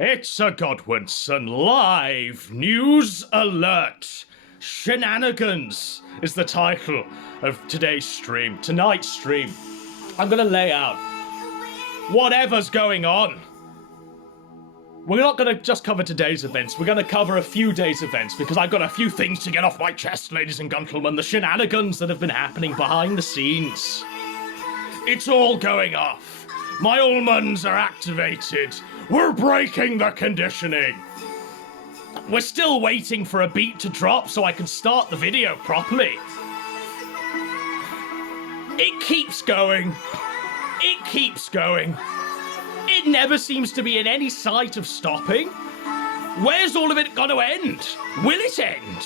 It's a Godwinson live news alert. Shenanigans is the title of tonight's stream. I'm gonna lay out whatever's going on. We're not gonna just cover today's events, we're gonna cover a few days' events because I've got a few things to get off my chest, ladies and gentlemen. The shenanigans that have been happening behind the scenes. It's all going off. My almonds are activated. We're breaking the conditioning. We're still waiting for a beat to drop so I can start the video properly. It keeps going. It keeps going. It never seems to be in any sight of stopping. Where's all of it gonna end? Will it end?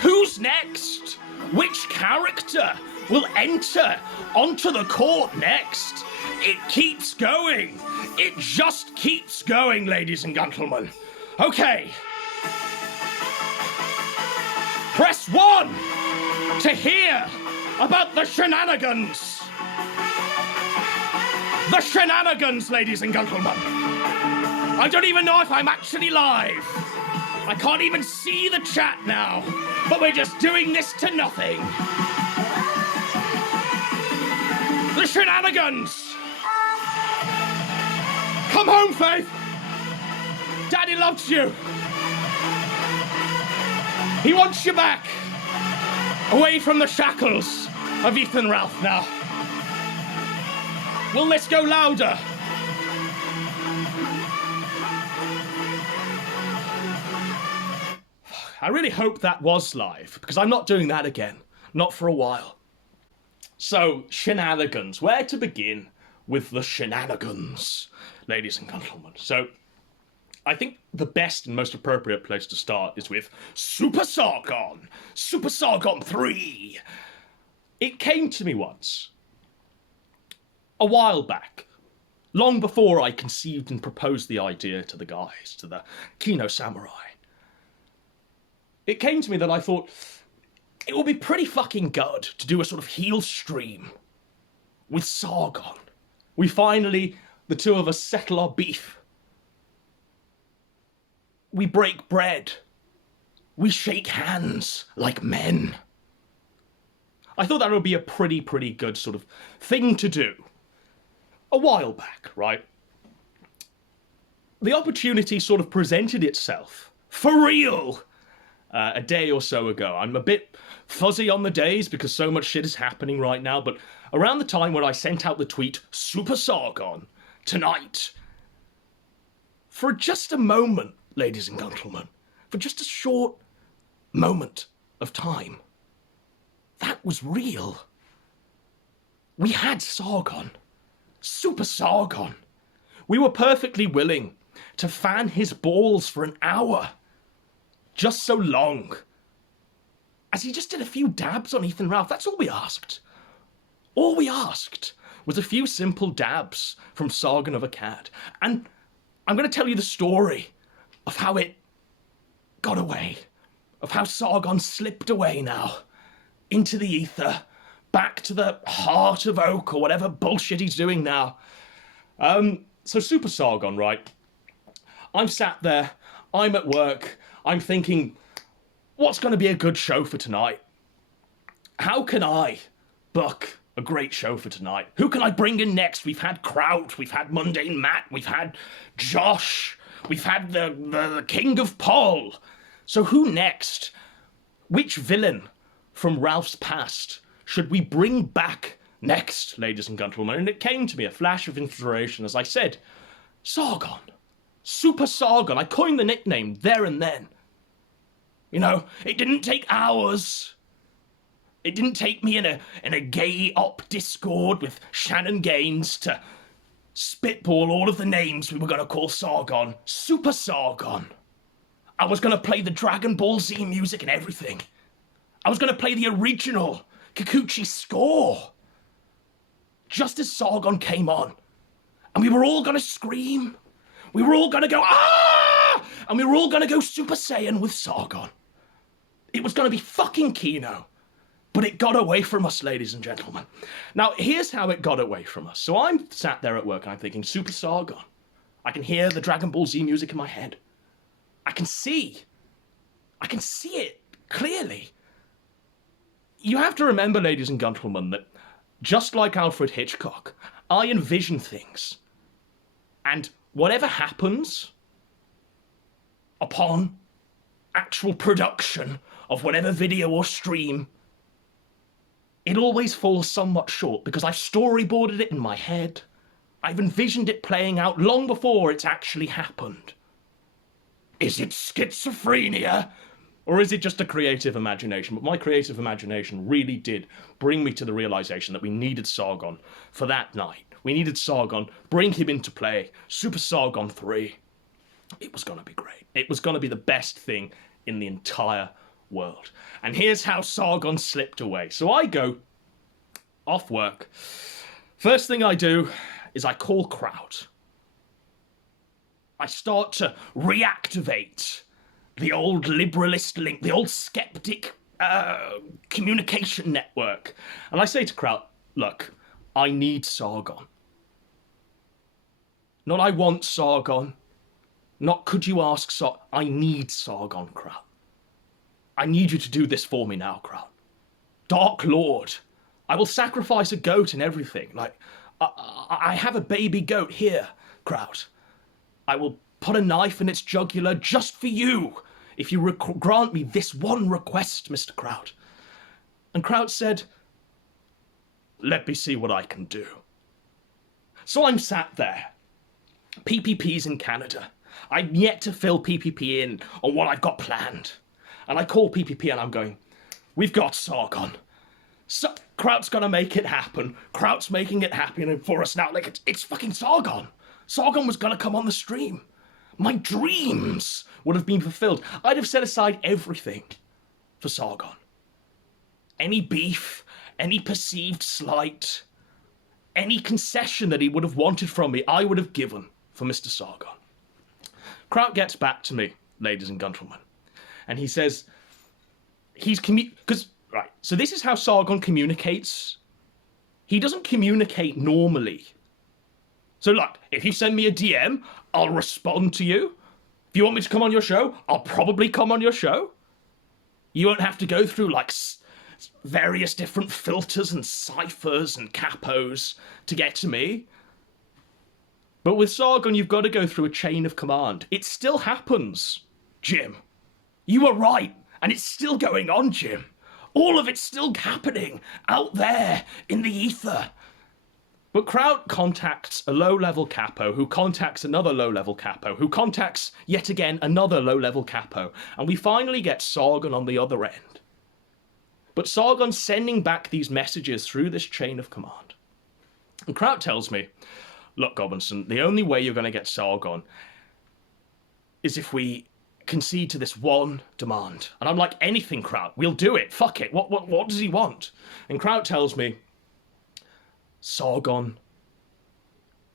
Who's next? Which character will enter onto the court next? It keeps going. It just keeps going, ladies and gentlemen. Okay. Press 1 to hear about the shenanigans. The shenanigans, ladies and gentlemen. I don't even know if I'm actually live. I can't even see the chat now, but we're just doing this to nothing. The shenanigans. Come home, Faith. Daddy loves you. He wants you back. Away from the shackles of Ethan Ralph now. Will this go louder? I really hope that was live, because I'm not doing that again. Not for a while. So, shenanigans. Where to begin with the shenanigans, ladies and gentlemen? So, I think the best and most appropriate place to start is with Super Sargon. Super Sargon 3. It came to me once, a while back, long before I conceived and proposed the idea to the guys, to the Kino Samurai. It came to me that I thought it would be pretty fucking good to do a sort of heel stream with Sargon. We finally, the two of us, settle our beef. We break bread. We shake hands like men. I thought that would be a pretty good sort of thing to do. A while back, right? The opportunity sort of presented itself, for real, a day or so ago. I'm a bit fuzzy on the days because so much shit is happening right now, but around the time when I sent out the tweet, Super Sargon, tonight, for just a moment, ladies and gentlemen, for just a short moment of time, that was real. We had Sargon. Super Sargon. We were perfectly willing to fan his balls for an hour. Just so long as he just did a few dabs on Ethan Ralph. That's all we asked. All we asked was a few simple dabs from Sargon of Akkad. And I'm going to tell you the story of how it got away, of how Sargon slipped away now into the ether, back to the heart of oak or whatever bullshit he's doing now. So Super Sargon, right? I'm sat there, I'm at work, I'm thinking, what's going to be a good show for tonight? How can I book a great show for tonight? Who can I bring in next? We've had Kraut, we've had Mundane Matt, we've had Josh, we've had the King of Paul. So who next? Which villain from Ralph's past should we bring back next, ladies and gentlemen? And it came to me, a flash of inspiration, as I said, Sargon. Super Sargon. I coined the nickname there and then. You know, it didn't take hours. It didn't take me in a gay op Discord with Shannon Gaines to spitball all of the names we were going to call Sargon. Super Sargon. I was going to play the Dragon Ball Z music and everything. I was going to play the original Kikuchi score. Just as Sargon came on. And we were all going to scream. We were all going to go, ah! And we were all going to go Super Saiyan with Sargon. It was going to be fucking Kino. But it got away from us, ladies and gentlemen. Now, here's how it got away from us. So I'm sat there at work and I'm thinking, Super Sargon. I can hear the Dragon Ball Z music in my head. I can see it clearly. You have to remember, ladies and gentlemen, that just like Alfred Hitchcock, I envision things. And whatever happens upon actual production of whatever video or stream, it always falls somewhat short because I've storyboarded it in my head. I've envisioned it playing out long before it's actually happened. Is it schizophrenia? Or is it just a creative imagination? But my creative imagination really did bring me to the realization that we needed Sargon for that night. We needed Sargon, bring him into play. Super Sargon 3. It was going to be great. It was going to be the best thing in the entire world. And here's how Sargon slipped away. So I go off work. First thing I do is I call Kraut. I start to reactivate the old liberalist link, the old skeptic communication network. And I say to Kraut, look, I need Sargon. Not I want Sargon. Not could you ask Sargon. I need Sargon, Kraut. I need you to do this for me now, Kraut. Dark Lord. I will sacrifice a goat and everything. Like, I have a baby goat here, Kraut. I will put a knife in its jugular just for you, if you grant me this one request, Mr. Kraut. And Kraut said, let me see what I can do. So I'm sat there. PPP's in Canada. I'm yet to fill PPP in on what I've got planned. And I call PPP and I'm going, we've got Sargon. So Kraut's gonna make it happen. Kraut's making it happen for us now. Like, it's fucking Sargon. Sargon was gonna come on the stream. My dreams would have been fulfilled. I'd have set aside everything for Sargon. Any beef, any perceived slight, any concession that he would have wanted from me, I would have given for Mr. Sargon. Kraut gets back to me, ladies and gentlemen, and he says, right, so this is how Sargon communicates. He doesn't communicate normally. So look, if you send me a DM, I'll respond to you. If you want me to come on your show, I'll probably come on your show. You won't have to go through like various different filters and ciphers and capos to get to me. But with Sargon, you've got to go through a chain of command. It still happens, Jim. You were right, and it's still going on, Jim. All of it's still happening out there in the ether. But Kraut contacts a low-level capo who contacts another low-level capo who contacts, yet again, another low-level capo. And we finally get Sargon on the other end. But Sargon's sending back these messages through this chain of command. And Kraut tells me, look, Godwinson, the only way you're going to get Sargon is if we concede to this one demand. And I'm like, anything, Kraut. We'll do it. Fuck it. What does he want? And Kraut tells me, Sargon,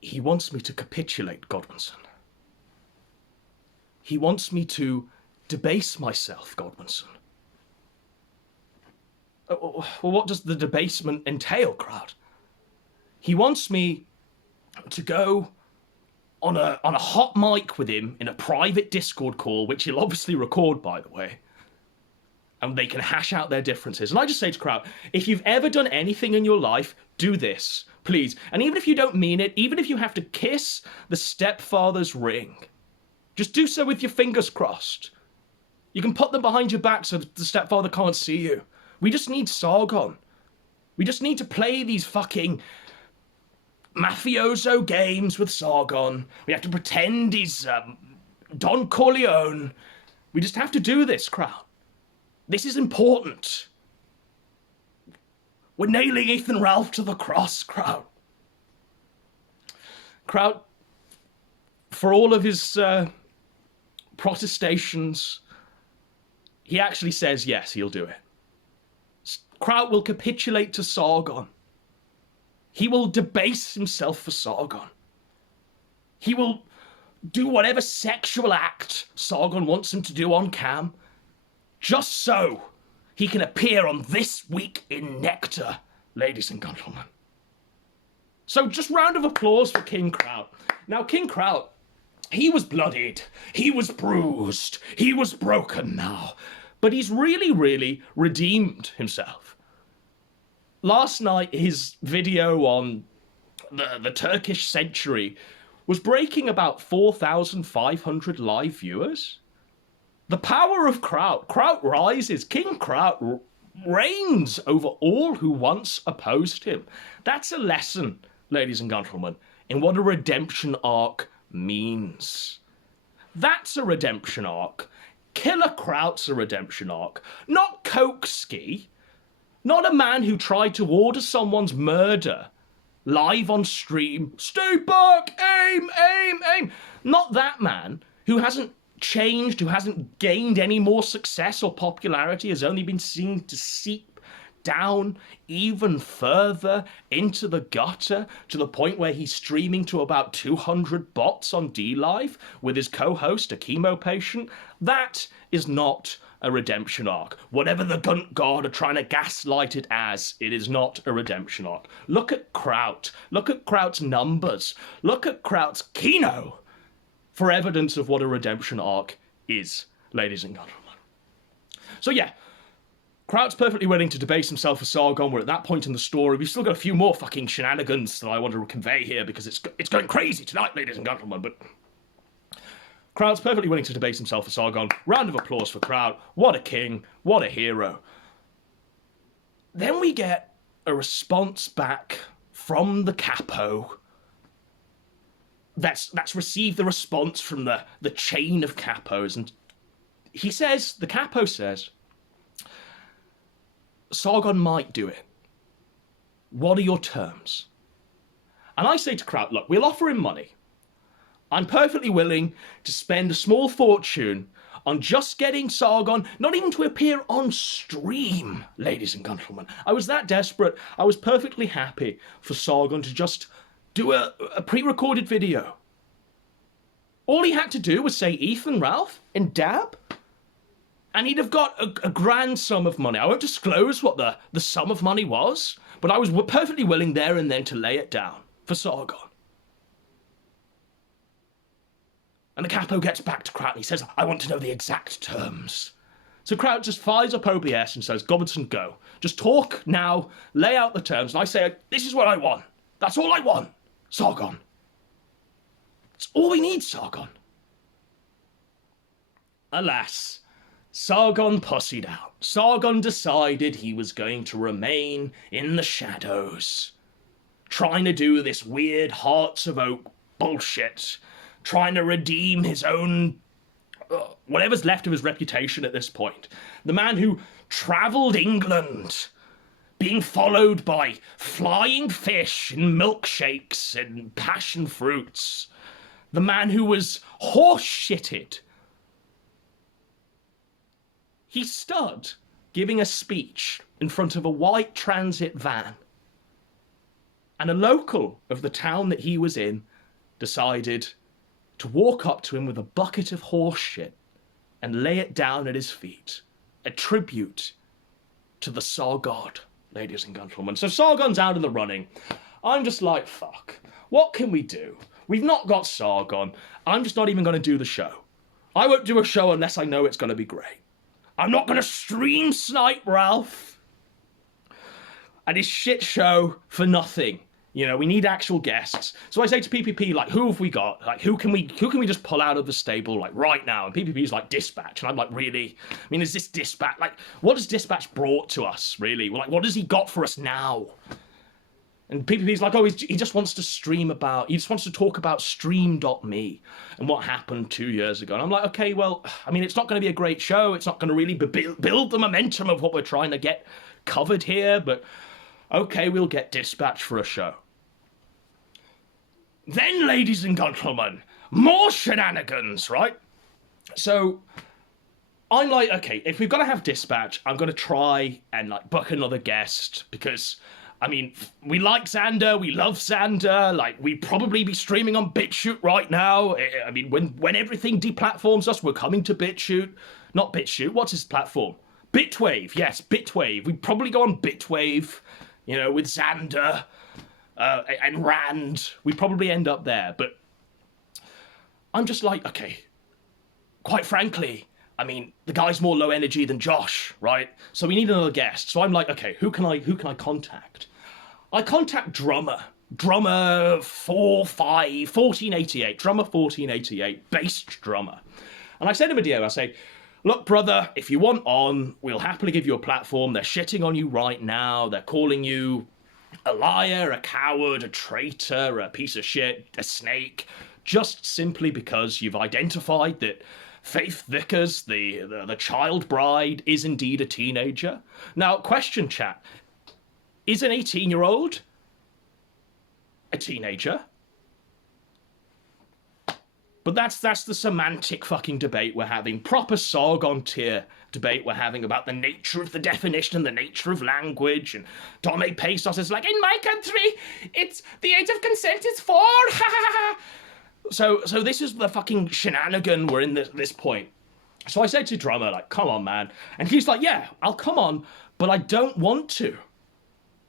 he wants me to capitulate, Godwinson. He wants me to debase myself, Godwinson. Well, what does the debasement entail, Kraut? He wants me to go on a hot mic with him in a private Discord call, which he'll obviously record, by the way, and they can hash out their differences. And I just say to Kraut, if you've ever done anything in your life, do this, please. And even if you don't mean it, even if you have to kiss the stepfather's ring, just do so with your fingers crossed. You can put them behind your back so the stepfather can't see you. We just need Sargon. We just need to play these fucking mafioso games with Sargon. We have to pretend he's Don Corleone. We just have to do this, Kraut. This is important. We're nailing Ethan Ralph to the cross, Kraut. Kraut, for all of his protestations, he actually says yes, he'll do it. Kraut will capitulate to Sargon. He will debase himself for Sargon. He will do whatever sexual act Sargon wants him to do on cam, just so he can appear on This Week in Nectar, ladies and gentlemen. So just round of applause for King Kraut. Now, King Kraut, He was bloodied, he was bruised, he was broken now, but he's really, really redeemed himself. Last night, his video on the Turkish century was breaking about 4,500 live viewers. The power of Kraut. Kraut rises. King Kraut reigns over all who once opposed him. That's a lesson, ladies and gentlemen, in what a redemption arc means. That's a redemption arc. Killer Kraut's a redemption arc. Not Kokeski. Not a man who tried to order someone's murder live on stream. Stay back! Aim! Aim! Aim! Not that man who hasn't changed, who hasn't gained any more success or popularity, has only been seen to seep down even further into the gutter to the point where he's streaming to about 200 bots on Dlive with his co-host, a chemo patient. That is not a redemption arc. Whatever the Gunt God are trying to gaslight it as, it is not a redemption arc. Look at Kraut. Look at Kraut's numbers. Look at Kraut's Kino for evidence of what a redemption arc is, ladies and gentlemen. So yeah, Kraut's perfectly willing to debase himself for Sargon. We're at that point in the story. We've still got a few more fucking shenanigans that I want to convey here because it's going crazy tonight, ladies and gentlemen, but Kraut's perfectly willing to debase himself for Sargon. Round of applause for Kraut. What a king. What a hero. Then we get a response back from the capo that's received the response from the chain of capos, and he says, the capo says, Sargon might do it. What are your terms? And I say to Kraut, look, we'll offer him money. I'm perfectly willing to spend a small fortune on just getting Sargon, not even to appear on stream, ladies and gentlemen. I was that desperate. I was perfectly happy for Sargon to just do a pre-recorded video. All he had to do was say Ethan, Ralph, and Dab, and he'd have got a grand sum of money. I won't disclose what the sum of money was, but I was perfectly willing there and then to lay it down for Sargon. And the capo gets back to Kraut and he says, I want to know the exact terms. So Kraut just fires up OBS and says, Godwinson, go. Just talk now, lay out the terms. And I say, this is what I want. That's all I want. Sargon. It's all we need, Sargon. Alas, Sargon pussied out. Sargon decided he was going to remain in the shadows, trying to do this weird Hearts of Oak bullshit, trying to redeem his own, whatever's left of his reputation at this point. The man who travelled England, being followed by flying fish and milkshakes and passion fruits. The man who was horse-shitted. He stood giving a speech in front of a white transit van. And a local of the town that he was in decided to walk up to him with a bucket of horse shit and lay it down at his feet. A tribute to the Sargon, ladies and gentlemen. So Sargon's out of the running. I'm just like, fuck. What can we do? We've not got Sargon. I'm just not even going to do the show. I won't do a show unless I know it's going to be great. I'm not going to stream snipe Ralph and his shit show for nothing. You know, we need actual guests. So I say to PPP, like, who have we got? Like, who can we just pull out of the stable, like, right now? And PPP's like, Dispatch. And I'm like, really? I mean, is this Dispatch? Like, what has Dispatch brought to us, really? Like, what has he got for us now? And PPP's like, oh, he just wants to he just wants to talk about Stream.me and what happened 2 years ago. And I'm like, okay, well, I mean, it's not going to be a great show. It's not going to really build the momentum of what we're trying to get covered here. But, okay, we'll get Dispatch for a show. Then, ladies and gentlemen, more shenanigans, right? So I'm like, okay, if we've got to have Dispatch, I'm going to try and, like, book another guest because, I mean, we like Xander, we love Xander, like, we'd probably be streaming on BitChute right now. I mean, when everything deplatforms us, we're coming to BitChute. Not BitChute, what's his platform? Bitwave, yes, Bitwave. We'd probably go on Bitwave, you know, with Xander and Rand. We'd probably end up there, but I'm just like, okay, quite frankly, I mean, the guy's more low energy than Josh, right? So we need another guest. So I'm like, okay, who can I contact? I contact drummer 1488, drummer 1488, bass drummer. And I send him a DM. I say, look, brother, if you want on, we'll happily give you a platform. They're shitting on you right now. They're calling you a liar, a coward, a traitor, a piece of shit, a snake, just simply because you've identified that Faith Vickers, the child bride, is indeed a teenager. Now, question, chat. Is an 18-year-old a teenager? But that's the semantic fucking debate we're having. Proper Sargon tier debate we're having about the nature of the definition and the nature of language. And Dome Pesos is like, in my country, it's the age of consent is 4. So this is the fucking shenanigan we're in this point. So I said to drummer, like, come on, man. And he's like, yeah, I'll come on, but I don't want to.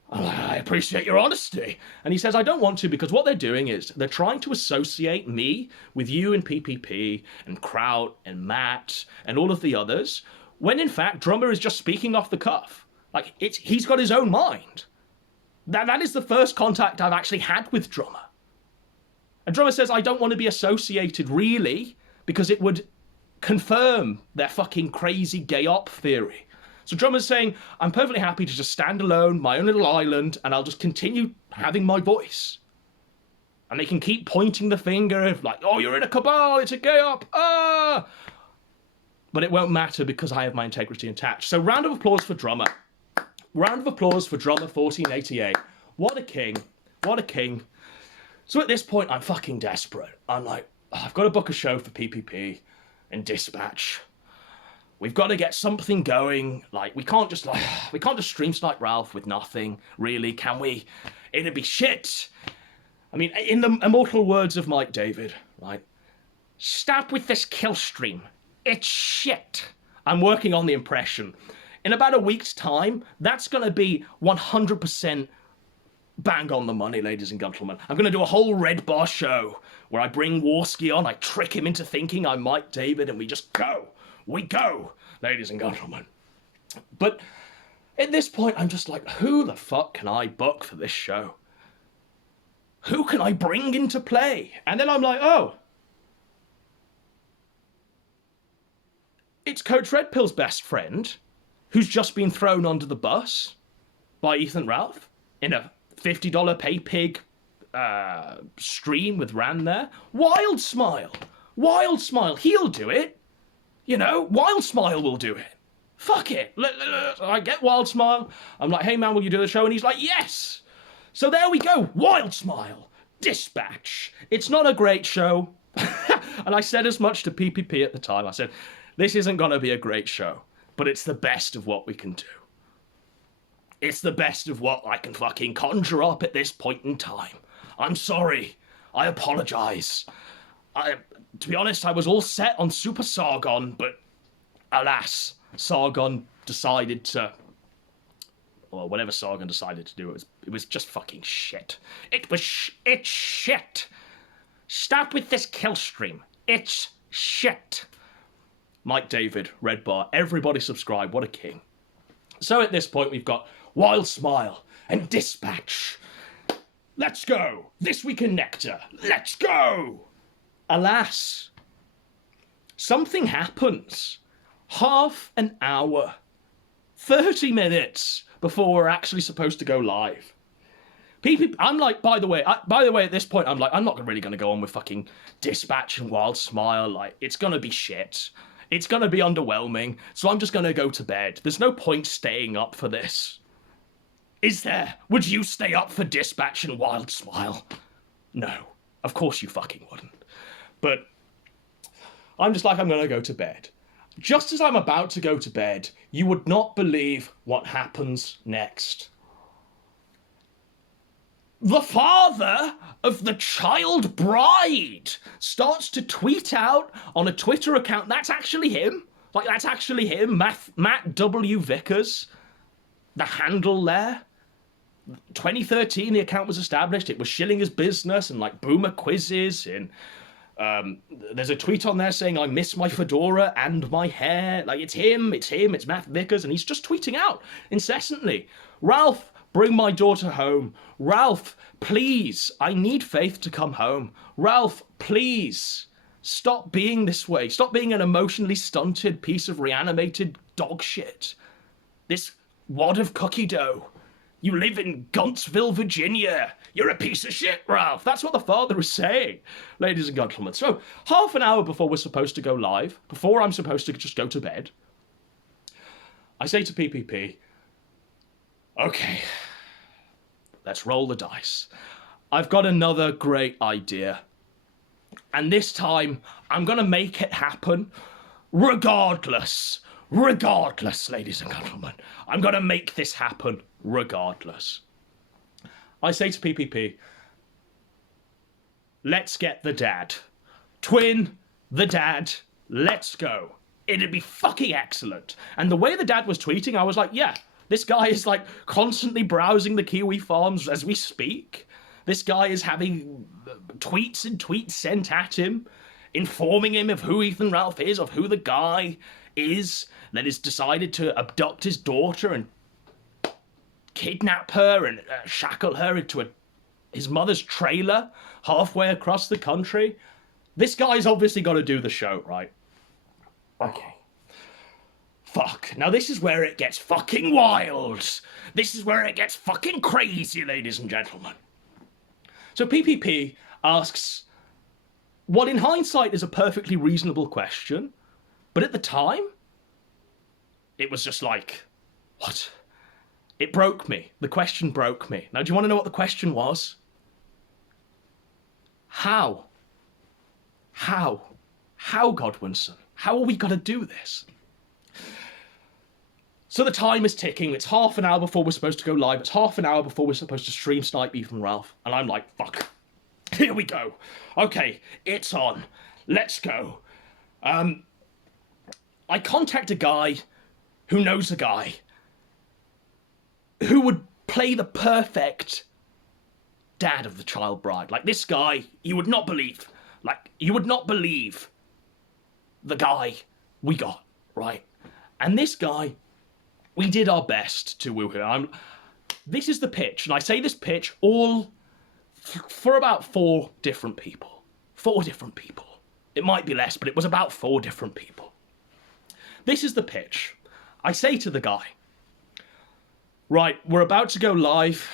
I'm like, I appreciate your honesty. And he says, I don't want to because what they're doing is they're trying to associate me with you and PPP and Kraut and Matt and all of the others, when in fact, drummer is just speaking off the cuff. Like, he's got his own mind. That is the first contact I've actually had with drummer. And drummer says, I don't want to be associated, really, because it would confirm their fucking crazy gay op theory. So drummer's saying, I'm perfectly happy to just stand alone, my own little island, and I'll just continue having my voice. And they can keep pointing the finger of like, oh, you're in a cabal, it's a gay op, ah! But it won't matter because I have my integrity intact. So round of applause for drummer. Round of applause for drummer 1488. What a king. What a king. So at this point, I'm fucking desperate. I'm like, oh, I've got to book a show for PPP and Dispatch. We've got to get something going. Like, we can't just stream Snipe Ralph with nothing, really, can we? It'd be shit. I mean, in the immortal words of Mike David, right? Start with this kill stream. It's shit. I'm working on the impression. In about a week's time, that's going to be 100% bang on the money, ladies and gentlemen. I'm going to do a whole Red Bar show where I bring Warski on, I trick him into thinking I'm Mike David, and we just go. We go, ladies and gentlemen. But at this point, I'm just like, who the fuck can I book for this show? Who can I bring into play? And then I'm like, oh, it's Coach Red Pill's best friend, who's just been thrown under the bus by Ethan Ralph in a $50 pay pig stream with Ran there. Wild Smile. Wild Smile. He'll do it. You know, Wild Smile will do it. Fuck it. I get Wild Smile. I'm like, hey man, will you do the show? And he's like, yes. So there we go. Wild Smile. Dispatch. It's not a great show. And I said as much to PPP at the time. I said, this isn't going to be a great show, but it's the best of what we can do. It's the best of what I can fucking conjure up at this point in time. I'm sorry. I apologize. To be honest, I was all set on Super Sargon, but alas, Sargon decided to... Well, whatever Sargon decided to do, it was just fucking shit. It's shit. Start with this kill stream. It's shit. Mike David, Red Bar, everybody subscribe, what a king. So at this point, we've got Wild Smile and Dispatch. Let's go. This Week in Nectar. Let's go. Alas, something happens. Half an hour, 30 minutes before we're actually supposed to go live. I'm like, by the way, at this point, I'm like, I'm not really going to go on with fucking Dispatch and Wild Smile. Like, it's going to be shit. It's going to be underwhelming. So I'm just going to go to bed. There's no point staying up for this. Is there? Would you stay up for Dispatch and Wild Smile? No. Of course you fucking wouldn't. But I'm just like, I'm going to go to bed. Just as I'm about to go to bed, you would not believe what happens next. The father of the child bride starts to tweet out on a Twitter account. That's actually him. Like, that's actually him. Matt W. Vickers. The handle there. 2013, the account was established. It was shilling his business and, like, boomer quizzes and There's a tweet on there saying, I miss my fedora and my hair. Like, it's him, it's Matt Vickers, and he's just tweeting out incessantly. Ralph, bring my daughter home. Ralph, please, I need Faith to come home. Ralph, please, stop being this way. Stop being an emotionally stunted piece of reanimated dog shit. This wad of cookie dough. You live in Guntsville, Virginia. You're a piece of shit, Ralph. That's what the father is saying, ladies and gentlemen. So, half an hour before we're supposed to go live, before I'm supposed to just go to bed, I say to PPP, okay, let's roll the dice. I've got another great idea. And this time, I'm going to make it happen regardless. Regardless, ladies and gentlemen. I'm going to make this happen regardless. I say to PPP, let's get the dad. Twin, the dad, let's go. It'd be fucking excellent. And the way the dad was tweeting, I was like, yeah, this guy is like constantly browsing the Kiwi farms as we speak. This guy is having tweets and tweets sent at him, informing him of who Ethan Ralph is, of who the guy is that has decided to abduct his daughter and kidnap her and shackle her into his mother's trailer halfway across the country. This guy's obviously got to do the show, right? Okay. Fuck. Now this is where it gets fucking wild. This is where it gets fucking crazy, ladies and gentlemen. So PPP asks what in hindsight is a perfectly reasonable question, but at the time, it was just like, what? It broke me. The question broke me. Now, do you want to know what the question was? How? How, Godwinson? How are we going to do this? So the time is ticking. It's half an hour before we're supposed to go live. It's half an hour before we're supposed to stream snipe Ethan Ralph. And I'm like, fuck. Here we go. Okay, it's on. Let's go. I contact a guy who knows a guy who would play the perfect dad of the child bride. Like, this guy, you would not believe. Like, you would not believe the guy we got, right? And this guy, we did our best to woo him. This is the pitch, and I say this pitch all for about 4 different people. 4 different people. It might be less, but it was about 4 different people. This is the pitch. I say to the guy, right, we're about to go live,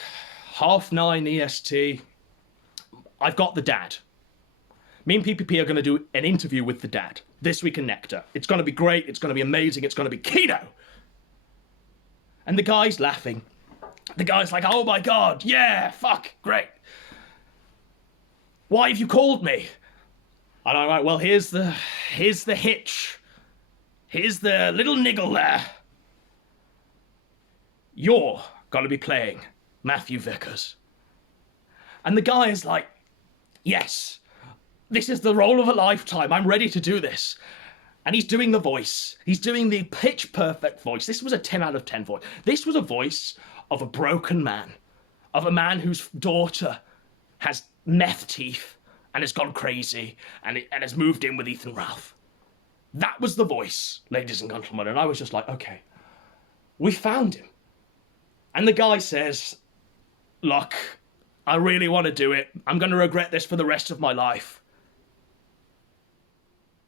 9:30 EST. I've got the dad. Me and PPP are going to do an interview with the dad this week in Nectar. It's going to be great. It's going to be amazing. It's going to be keto. And the guy's laughing. The guy's like, oh my God, yeah, fuck, great. Why have you called me? And I'm like, well, here's the hitch. Here's the little niggle there. You're going to be playing Matthew Vickers. And the guy is like, yes, this is the role of a lifetime. I'm ready to do this. And he's doing the voice. He's doing the pitch perfect voice. This was a 10 out of 10 voice. This was a voice of a broken man, of a man whose daughter has meth teeth and has gone crazy and has moved in with Ethan Ralph. That was the voice, ladies and gentlemen. And I was just like, okay, we found him. And the guy says, look, I really want to do it. I'm going to regret this for the rest of my life.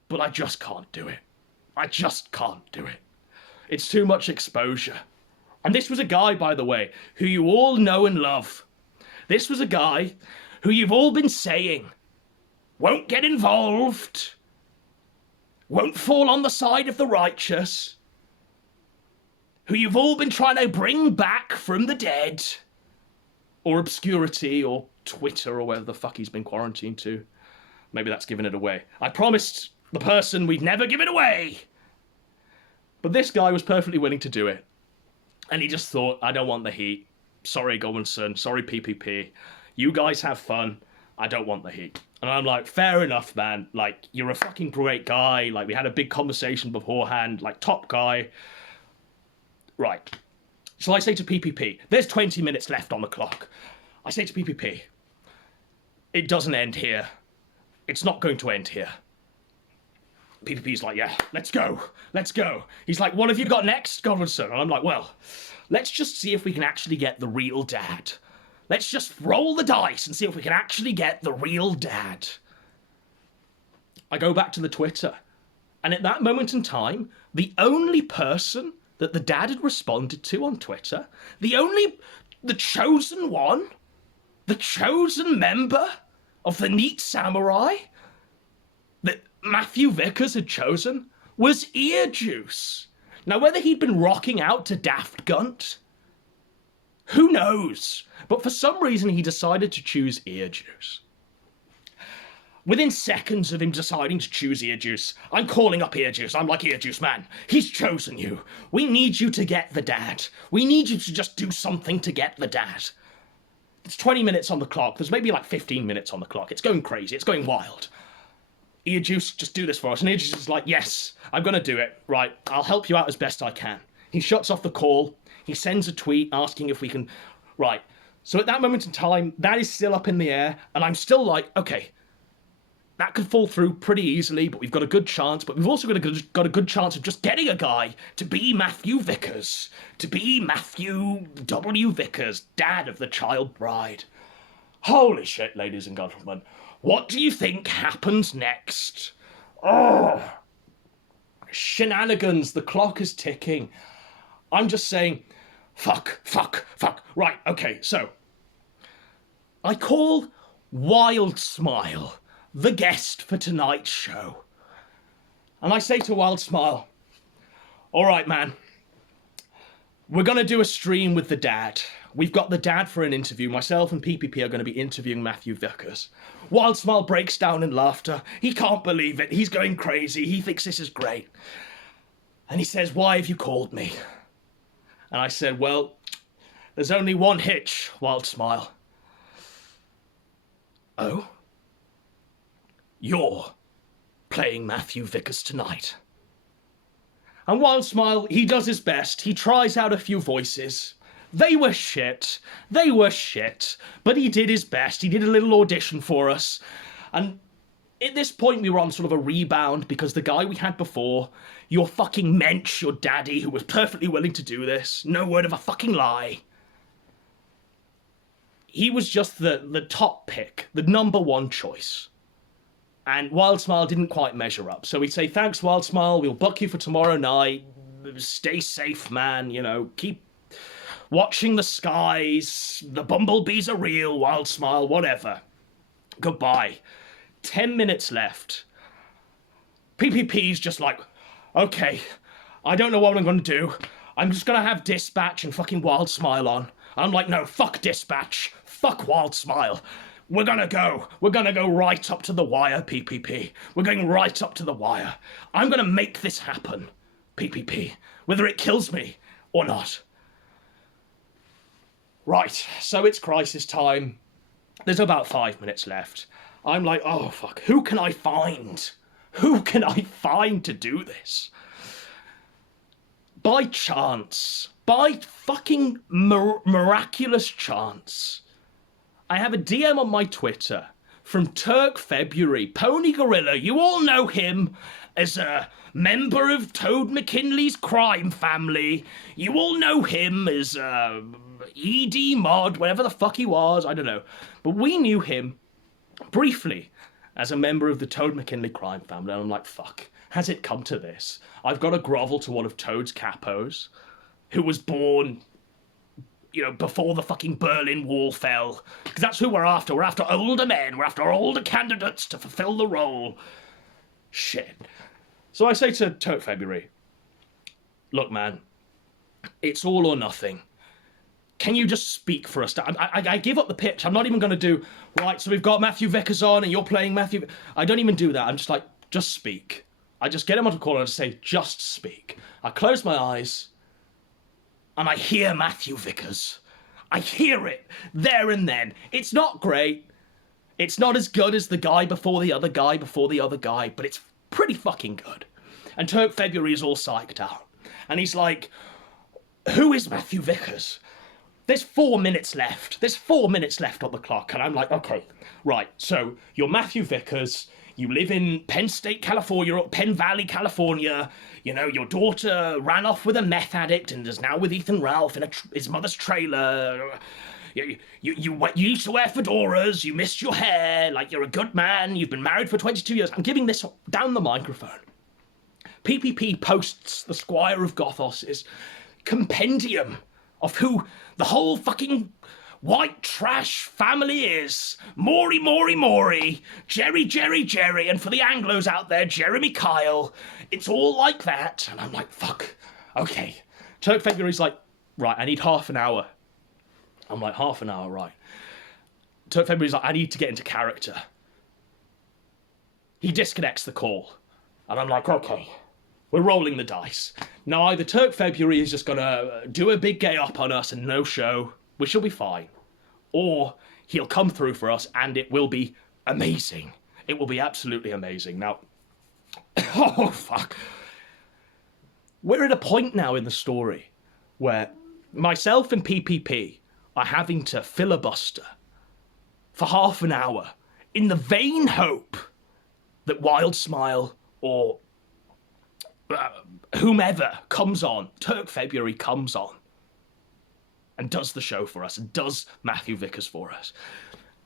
But I just can't do it. I just can't do it. It's too much exposure. And this was a guy, by the way, who you all know and love. This was a guy who you've all been saying won't get involved, won't fall on the side of the righteous, who you've all been trying to bring back from the dead, or obscurity, or Twitter, or wherever the fuck he's been quarantined to. Maybe that's giving it away. I promised the person we'd never give it away. But this guy was perfectly willing to do it. And he just thought, I don't want the heat. Sorry, Godwinson. Sorry, PPP. You guys have fun. I don't want the heat. And I'm like, fair enough, man. Like, you're a fucking great guy. Like, we had a big conversation beforehand. Like, top guy. Right. So I say to PPP, there's 20 minutes left on the clock. I say to PPP, it doesn't end here. it's not going to end here. PPP's like, yeah, let's go. He's like, what have you got next, Godwinson? And I'm like, well, let's just see if we can actually get the real dad. Let's just roll the dice and see if we can actually get the real dad. I go back to the Twitter, and at that moment in time, the only person that the dad had responded to on Twitter, the chosen one, the chosen member of the Neat Samurai that Matthew Vickers had chosen, was Ear Juice. Now, whether he'd been rocking out to Daft Gunt, who knows? But for some reason, he decided to choose Ear Juice. Within seconds of him deciding to choose Ear Juice, I'm calling up Ear Juice. I'm like, Ear Juice, man, he's chosen you. We need you to get the dad. We need you to just do something to get the dad. It's 20 minutes on the clock. There's maybe like 15 minutes on the clock. It's going crazy. It's going wild. Ear Juice, just do this for us. And Ear Juice is like, yes, I'm going to do it. Right, I'll help you out as best I can. He shuts off the call. He sends a tweet asking if we can... Right, so at that moment in time, that is still up in the air. And I'm still like, okay, that could fall through pretty easily, but we've got a good chance. But we've also got a good chance of just getting a guy to be Matthew Vickers. To be Matthew W. Vickers, dad of the child bride. Holy shit, ladies and gentlemen. What do you think happens next? Oh, shenanigans. The clock is ticking. I'm just saying, fuck. Right, okay, so I call Wild Smile the guest for tonight's show. And I say to Wild Smile, all right, man, we're going to do a stream with the dad. We've got the dad for an interview. Myself and PPP are going to be interviewing Matthew Vickers. Wild Smile breaks down in laughter. He can't believe it. He's going crazy. He thinks this is great. And he says, why have you called me? And I said, well, there's only one hitch, Wild Smile. Oh? You're playing Matthew Vickers tonight. And Wild Smile, he does his best. He tries out a few voices. They were shit. But he did his best. He did a little audition for us. And at this point, we were on sort of a rebound because the guy we had before, your fucking mensch, your daddy, who was perfectly willing to do this, no word of a fucking lie, he was just the top pick, the number one choice. And Wild Smile didn't quite measure up. So we'd say, thanks, Wild Smile. We'll book you for tomorrow night. Stay safe, man. You know, keep watching the skies. The bumblebees are real, Wild Smile, whatever. Goodbye. 10 minutes left. PPP's just like, okay, I don't know what I'm going to do. I'm just going to have Dispatch and fucking Wild Smile on. I'm like, no, fuck Dispatch. Fuck Wild Smile. We're gonna go right up to the wire, PPP. We're going right up to the wire. I'm gonna make this happen, PPP, whether it kills me or not. Right, so it's crisis time. There's about 5 minutes left. I'm like, oh fuck, who can I find? Who can I find to do this? By chance, by fucking miraculous chance, I have a DM on my Twitter from Turk February, Pony Gorilla. You all know him as a member of Toad McKinley's crime family. You all know him as ED Mod, whatever the fuck he was, I don't know. But we knew him briefly as a member of the Toad McKinley crime family. And I'm like, fuck, has it come to this? I've got to grovel to one of Toad's capos, who was born, you know, before the fucking Berlin Wall fell. Because that's who we're after. We're after older men. We're after older candidates to fulfill the role. Shit. So I say to Toad February, look, man, it's all or nothing. Can you just speak for us? I give up the pitch. I'm not even going to do, right, so we've got Matthew Vickers on and you're playing Matthew. I don't even do that. I'm just like, just speak. I just get him on a call and I just say, just speak. I close my eyes and I hear Matthew Vickers. I hear it there and then. It's not great. It's not as good as the guy before the other guy before the other guy, but it's pretty fucking good. And Turk February is all psyched out. And he's like, who is Matthew Vickers? there's 4 minutes left. There's 4 minutes left on the clock. And I'm like, okay, right. So you're Matthew Vickers. You live in Penn State, California, or Penn Valley, California. You know, your daughter ran off with a meth addict and is now with Ethan Ralph in his mother's trailer. You used to wear fedoras. You missed your hair. Like, you're a good man. You've been married for 22 years. I'm giving this down the microphone. PPP posts the Squire of Gothos' compendium of who the whole fucking white trash family is. Maury, Maury, Maury. Jerry, Jerry, Jerry. And for the Anglos out there, Jeremy Kyle. It's all like that. And I'm like, fuck. Okay. Turk February's like, right, I need half an hour. I'm like, half an hour, right. Turk February's like, I need to get into character. He disconnects the call. And I'm like, okay. We're rolling the dice. Now, either Turk February is just going to do a big gay up on us and no show, which will be fine, or he'll come through for us and it will be amazing. It will be absolutely amazing. Now, oh, fuck. We're at a point now in the story where myself and PPP are having to filibuster for half an hour in the vain hope that Wild Smile or whomever comes on, Turk February comes on and does the show for us and does Matthew Vickers for us.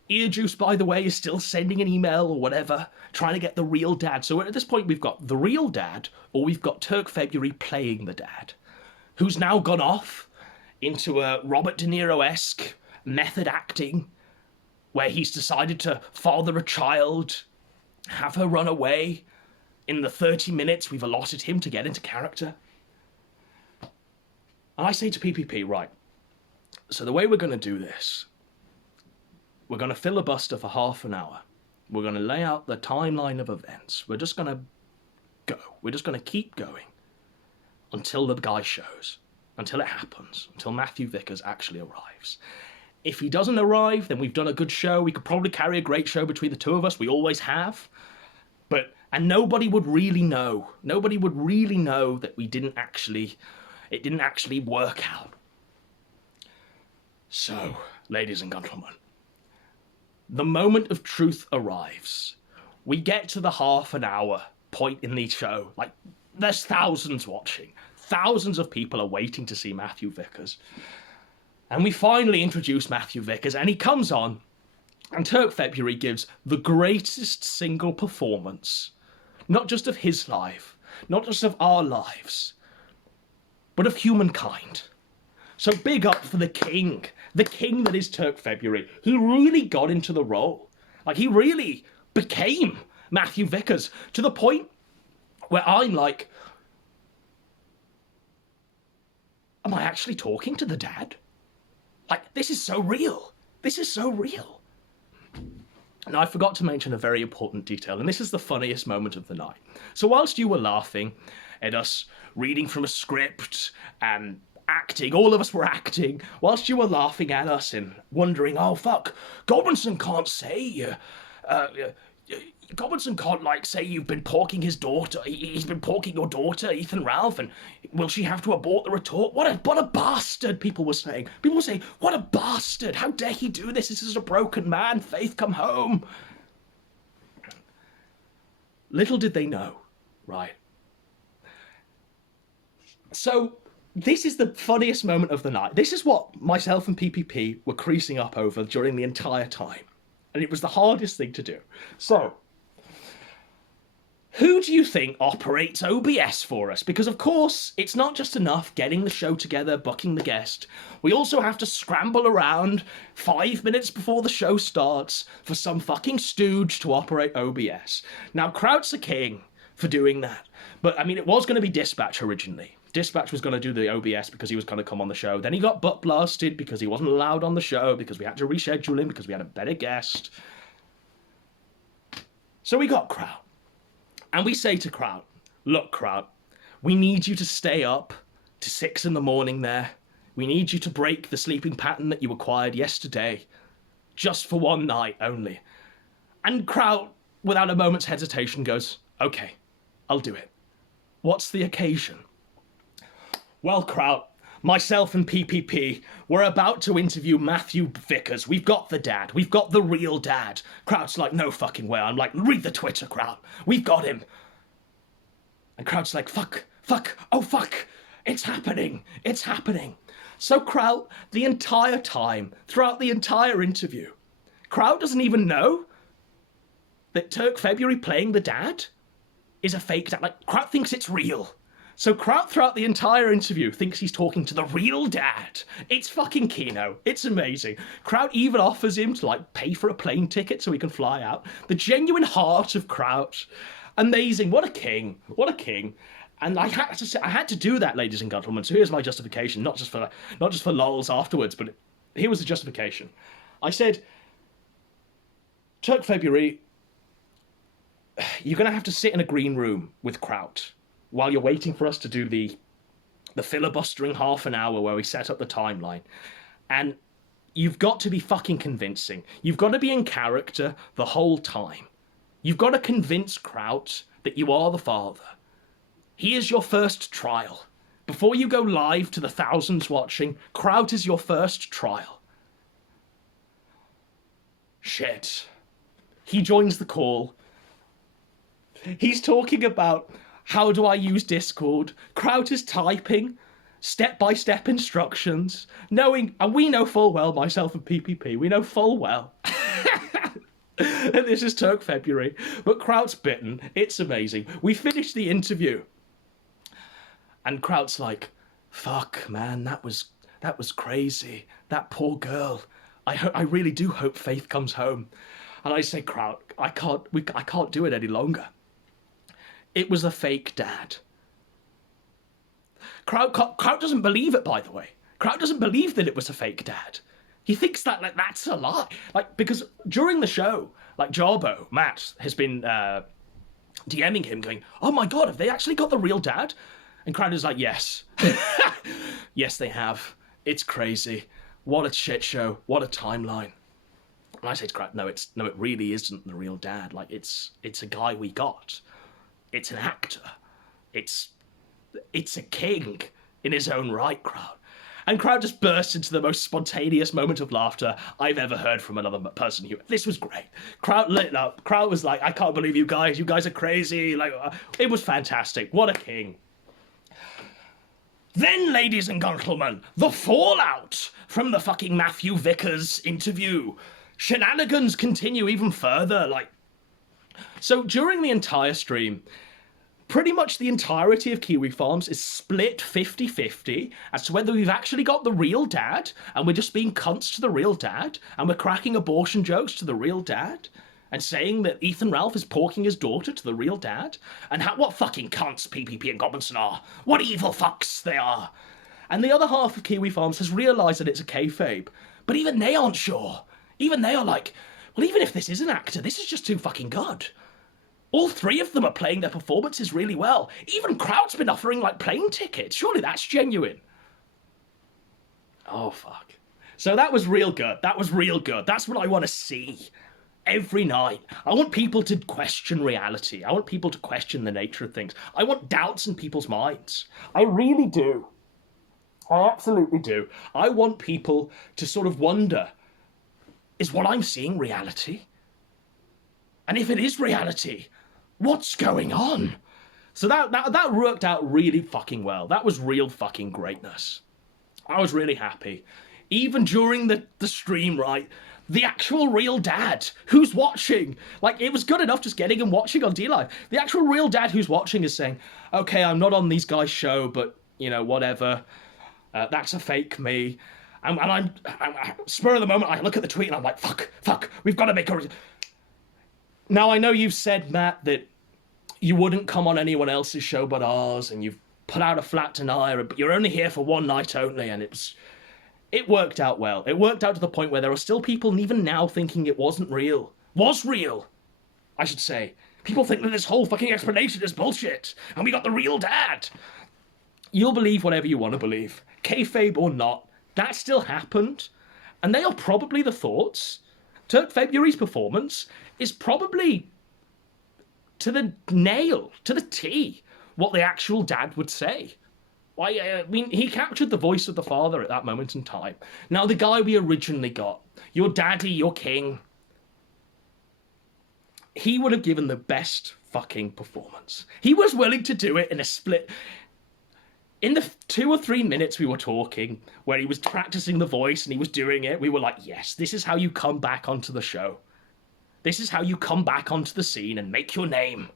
Earjuice, by the way, is still sending an email or whatever, trying to get the real dad. So at this point, we've got the real dad, or we've got Turk February playing the dad, who's now gone off into a Robert De Niro-esque method acting, where he's decided to father a child, have her run away, in the 30 minutes we've allotted him to get into character. And I say to PPP, right, so the way we're going to do this, we're going to filibuster for half an hour. We're going to lay out the timeline of events. We're just going to go. We're just going to keep going until the guy shows, until it happens, until Matthew Vickers actually arrives. If he doesn't arrive, then we've done a good show. We could probably carry a great show between the two of us. We always have. And nobody would really know. Nobody would really know that it didn't actually work out. So, ladies and gentlemen, the moment of truth arrives. We get to the half an hour point in the show. Like, there's thousands watching. Thousands of people are waiting to see Matthew Vickers. And we finally introduce Matthew Vickers, and he comes on, and Turk February gives the greatest single performance, not just of his life, not just of our lives, but of humankind. So big up for the king that is Turk February, who really got into the role. Like, he really became Matthew Vickers, to the point where I'm like, am I actually talking to the dad? Like, this is so real. This is so real. Now, I forgot to mention a very important detail, and this is the funniest moment of the night. So whilst you were laughing at us reading from a script and acting, all of us were acting, whilst you were laughing at us and wondering, oh, fuck, Godwinson can't say, Godwinson can't, like, say you've been porking his daughter, he's been porking your daughter, Ethan Ralph, and will she have to abort the retort? What a bastard, people were saying. People were saying, what a bastard, how dare he do this? This is a broken man, Faith, come home. Little did they know, right? So, this is the funniest moment of the night. This is what myself and PPP were creasing up over during the entire time. And it was the hardest thing to do. So, who do you think operates OBS for us? Because, of course, it's not just enough getting the show together, booking the guest. We also have to scramble around 5 minutes before the show starts for some fucking stooge to operate OBS. Now, Kraut's a king for doing that. But, I mean, it was going to be Dispatch originally. Dispatch was going to do the OBS because he was going to come on the show. Then he got butt blasted because he wasn't allowed on the show because we had to reschedule him because we had a better guest. So we got Kraut. And we say to Kraut, look, Kraut, we need you to stay up to 6 a.m. there. We need you to break the sleeping pattern that you acquired yesterday, just for one night only. And Kraut, without a moment's hesitation, goes, okay, I'll do it. What's the occasion? Well, Kraut, myself and PPP, we're about to interview Matthew Vickers. We've got the dad. We've got the real dad. Crowd's like, no fucking way. I'm like, read the Twitter, crowd. We've got him. And crowd's like, fuck, oh fuck. It's happening. It's happening. So crowd, the entire time, throughout the entire interview, crowd doesn't even know that Turk February playing the dad is a fake dad. Like, crowd thinks it's real. So Kraut, throughout the entire interview, thinks he's talking to the real dad. It's fucking Kino. It's amazing. Kraut even offers him to, like, pay for a plane ticket so he can fly out. The genuine heart of Kraut. Amazing. What a king. What a king. And I had to do that, ladies and gentlemen. So here's my justification, not just for lols afterwards, but here was the justification. I said, Turk February, you're going to have to sit in a green room with Kraut while you're waiting for us to do the filibustering half an hour where we set up the timeline. And you've got to be fucking convincing. You've got to be in character the whole time. You've got to convince Kraut that you are the father. Here's your first trial. Before you go live to the thousands watching, Kraut is your first trial. Shit. He joins the call. He's talking about, how do I use Discord? Kraut is typing step-by-step instructions, knowing, and we know full well, myself and PPP, we know full well that this is Turk February, but Kraut's bitten. It's amazing. We finished the interview, and Kraut's like, fuck, man, that was crazy. That poor girl. I really do hope Faith comes home. And I say, Kraut, I can't do it any longer. It was a fake dad. Kraut doesn't believe it, by the way. Kraut doesn't believe that it was a fake dad. He thinks that, like, that's a lie. Like, because during the show, like, Jarbo, Matt, has been DMing him going, oh my god, have they actually got the real dad? And Kraut is like, yes. Yes, they have. It's crazy. What a shit show. What a timeline. And I say to Kraut, no, it really isn't the real dad. Like, it's a guy we got. It's an actor. It's a king in his own right, Kraut. And Kraut just burst into the most spontaneous moment of laughter I've ever heard from another person. This was great. Kraut lit up. Kraut was like, I can't believe you guys. You guys are crazy. Like, it was fantastic. What a king. Then, ladies and gentlemen, the fallout from the fucking Matthew Vickers interview. Shenanigans continue even further, like. So during the entire stream, pretty much the entirety of Kiwi Farms is split 50-50 as to whether we've actually got the real dad and we're just being cunts to the real dad and we're cracking abortion jokes to the real dad and saying that Ethan Ralph is porking his daughter to the real dad and what fucking cunts PPP and Godwinson are. What evil fucks they are. And the other half of Kiwi Farms has realised that it's a kayfabe, but even they aren't sure. Even they are like, well, even if this is an actor, this is just too fucking good. All three of them are playing their performances really well. Even Kraut's been offering, like, plane tickets. Surely that's genuine. Oh, fuck. So that was real good. That was real good. That's what I want to see every night. I want people to question reality. I want people to question the nature of things. I want doubts in people's minds. I really do. I absolutely do. I want people to sort of wonder, is what I'm seeing reality? And if it is reality, what's going on? So that worked out really fucking well. That was real fucking greatness. I was really happy. Even during the stream, right? The actual real dad who's watching, like, it was good enough just getting him watching on Dlive. The actual real dad who's watching is saying, okay, I'm not on these guys' show, but, you know, whatever. That's a fake me. And I'm spur of the moment, I look at the tweet and I'm like, fuck, we've got to make a... Now, I know you've said, Matt, that you wouldn't come on anyone else's show but ours, and you've put out a flat denier, but you're only here for one night only, and it worked out well. It worked out to the point where there are still people even now thinking it wasn't real. Was real, I should say. People think that this whole fucking explanation is bullshit, and we got the real dad. You'll believe whatever you want to believe. Kayfabe or not, that still happened, and they are probably the thoughts. Turk February's performance is probably to the nail, to the T, what the actual dad would say. I mean, he captured the voice of the father at that moment in time. Now, the guy we originally got, your daddy, your king, he would have given the best fucking performance. He was willing to do it in a split. In the 2 or 3 minutes we were talking, where he was practicing the voice and he was doing it, we were like, yes, this is how you come back onto the show. This is how you come back onto the scene and make your name.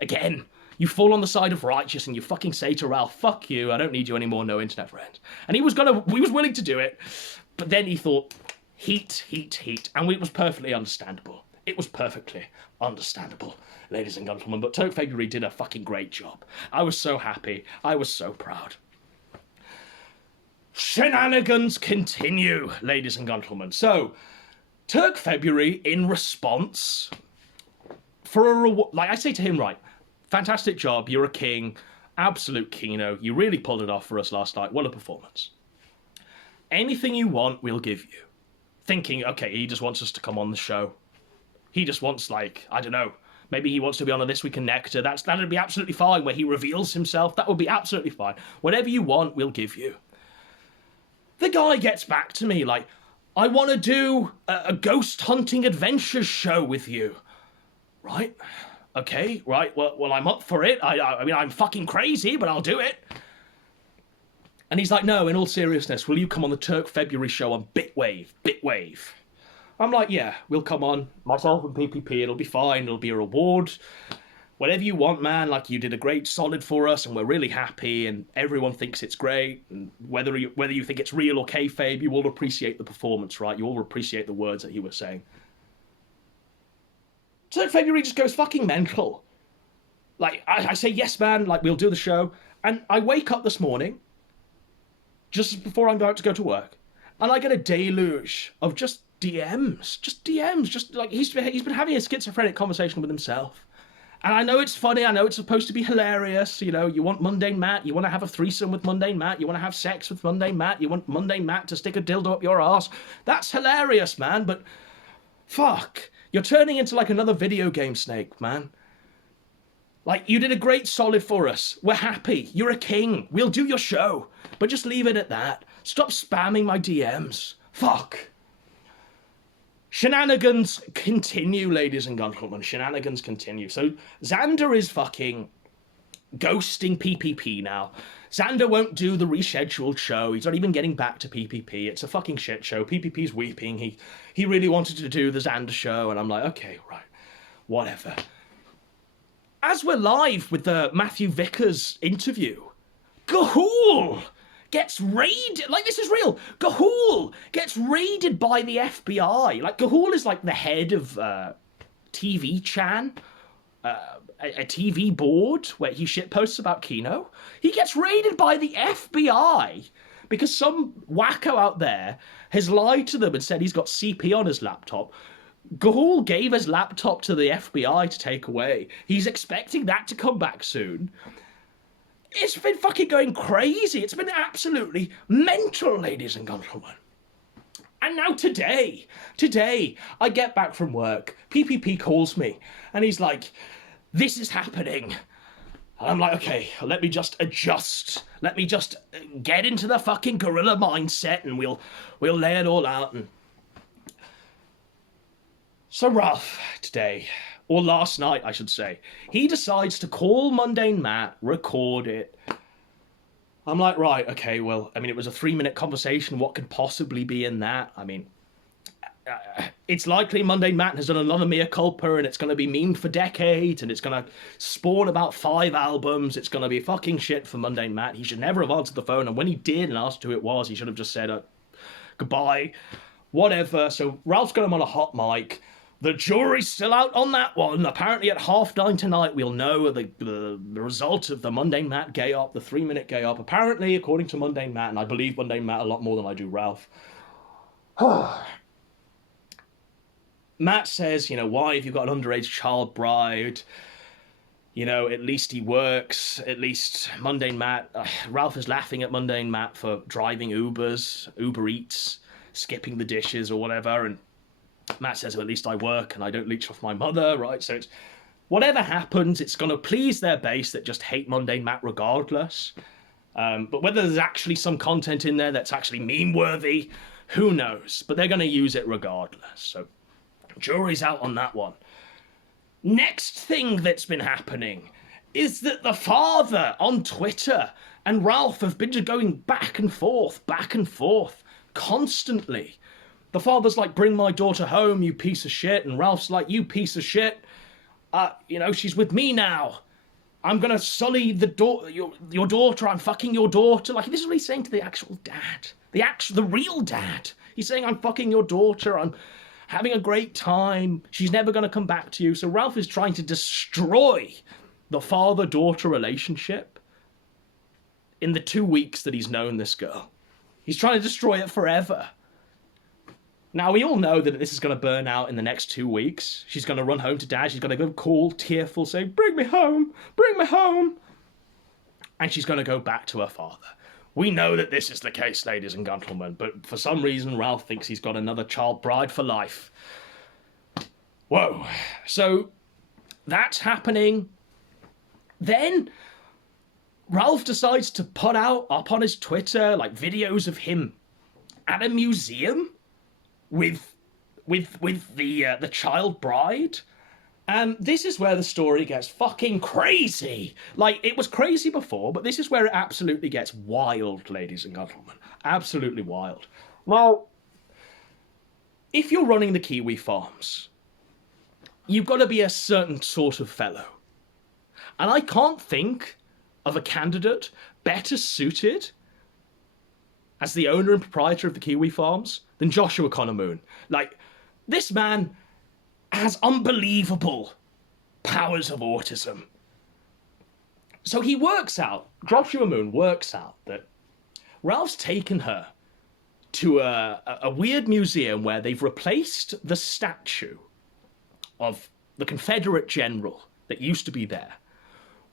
Again, you fall on the side of righteous and you fucking say to Ralph, fuck you, I don't need you anymore, no internet friends. And he was willing to do it, but then he thought, heat, and it was perfectly understandable. It was perfectly understandable, ladies and gentlemen, but Turk February did a fucking great job. I was so happy, I was so proud. Shenanigans continue, ladies and gentlemen. So, Turk February, in response, for a reward, like I say to him, right, fantastic job, you're a king, absolute kino, you really pulled it off for us last night, what a performance. Anything you want, we'll give you. Thinking, okay, he just wants us to come on the show. He just wants, like, I don't know, maybe he wants to be on a This Week in Nectar, that'd be absolutely fine, where he reveals himself, that would be absolutely fine. Whatever you want, we'll give you. The guy gets back to me like, I want to do a ghost hunting adventures show with you. Right? Okay, right, well, I'm up for it. I mean, I'm fucking crazy, but I'll do it. And he's like, no, in all seriousness, will you come on the Turk February show on Bitwave? I'm like, yeah, we'll come on. Myself and PPP, it'll be fine, it'll be a reward. Whatever you want, man, like, you did a great solid for us, and we're really happy, and everyone thinks it's great, and whether you think it's real or kayfabe, you all appreciate the performance, right? You all appreciate the words that he was saying. So February just goes fucking mental. Like, I say, yes, man, like, we'll do the show, and I wake up this morning, just before I'm about to go to work, and I get a deluge of just DMs, just like, he's been having a schizophrenic conversation with himself. And I know it's funny, I know it's supposed to be hilarious, you know, you want Mundane Matt, you want to have a threesome with Mundane Matt, you want to have sex with Mundane Matt, you want Mundane Matt to stick a dildo up your ass. That's hilarious, man, but fuck, you're turning into like another video game snake, man. Like, you did a great solid for us. We're happy. You're a king. We'll do your show. But just leave it at that. Stop spamming my DMs. Fuck. Shenanigans continue, ladies and gentlemen. Shenanigans continue. So Xander is fucking ghosting PPP now. Xander won't do the rescheduled show. He's not even getting back to PPP. It's a fucking shit show. PPP's weeping. He really wanted to do the Xander show, and I'm like, okay, right, whatever. As we're live with the Matthew Vickers interview, Gahul gets raided. Like, this is real. Gahul gets raided by the FBI. Like, Gahul is like the head of TV Chan, a TV board where he shitposts about Kino. He gets raided by the FBI because some wacko out there has lied to them and said he's got CP on his laptop. Gahul gave his laptop to the FBI to take away. He's expecting that to come back soon. It's been fucking going crazy. It's been absolutely mental, ladies and gentlemen. And now today, I get back from work. PPP calls me, and he's like, this is happening. And I'm like, okay, let me just adjust. Let me just get into the fucking gorilla mindset, and we'll lay it all out. And so Ralph, today, or last night, I should say, he decides to call Mundane Matt, record it. I'm like, right, okay, well, I mean, it was a 3-minute conversation. What could possibly be in that? I mean, it's likely Mundane Matt has done another mea culpa, and it's going to be memed for decades, and it's going to spawn about 5 albums. It's going to be fucking shit for Mundane Matt. He should never have answered the phone, and when he did and asked who it was, he should have just said, goodbye, whatever. So Ralph's got him on a hot mic. The jury's still out on that one. Apparently at 9:30 tonight, we'll know the result of the Mundane Matt gay op, the 3-minute gay op. Apparently, according to Mundane Matt, and I believe Mundane Matt a lot more than I do Ralph, Matt says, you know, why have you got an underage child bride? You know, at least he works. At least Mundane Matt, Ralph is laughing at Mundane Matt for driving Uber Eats, skipping the dishes or whatever, and Matt says, well, at least I work and I don't leech off my mother, right? So it's whatever happens, it's going to please their base that just hate Mundane Matt regardless. But whether there's actually some content in there that's actually meme-worthy, who knows? But they're going to use it regardless. So, jury's out on that one. Next thing that's been happening is that the father on Twitter and Ralph have been just going back and forth, constantly. The father's like, bring my daughter home, you piece of shit. And Ralph's like, you piece of shit. She's with me now. I'm going to sully your daughter. I'm fucking your daughter. Like, this is what he's saying to the actual dad. The real dad. He's saying, I'm fucking your daughter. I'm having a great time. She's never going to come back to you. So Ralph is trying to destroy the father-daughter relationship in the 2 weeks that he's known this girl. He's trying to destroy it forever. Now, we all know that this is going to burn out in the next 2 weeks. She's going to run home to dad. She's going to go cool, tearful, say, bring me home, bring me home. And she's going to go back to her father. We know that this is the case, ladies and gentlemen, but for some reason, Ralph thinks he's got another child bride for life. Whoa. So, that's happening. Then, Ralph decides to put out up on his Twitter, like, videos of him at a museum with the child bride. And this is where the story gets fucking crazy. Like, it was crazy before, but this is where it absolutely gets wild, ladies and gentlemen. Absolutely wild. Now, if you're running the Kiwi farms, you've got to be a certain sort of fellow. And I can't think of a candidate better suited as the owner and proprietor of the Kiwi farms than Joshua Connor Moon. Like, this man has unbelievable powers of autism. So Joshua Moon works out that Ralph's taken her to a weird museum where they've replaced the statue of the Confederate general that used to be there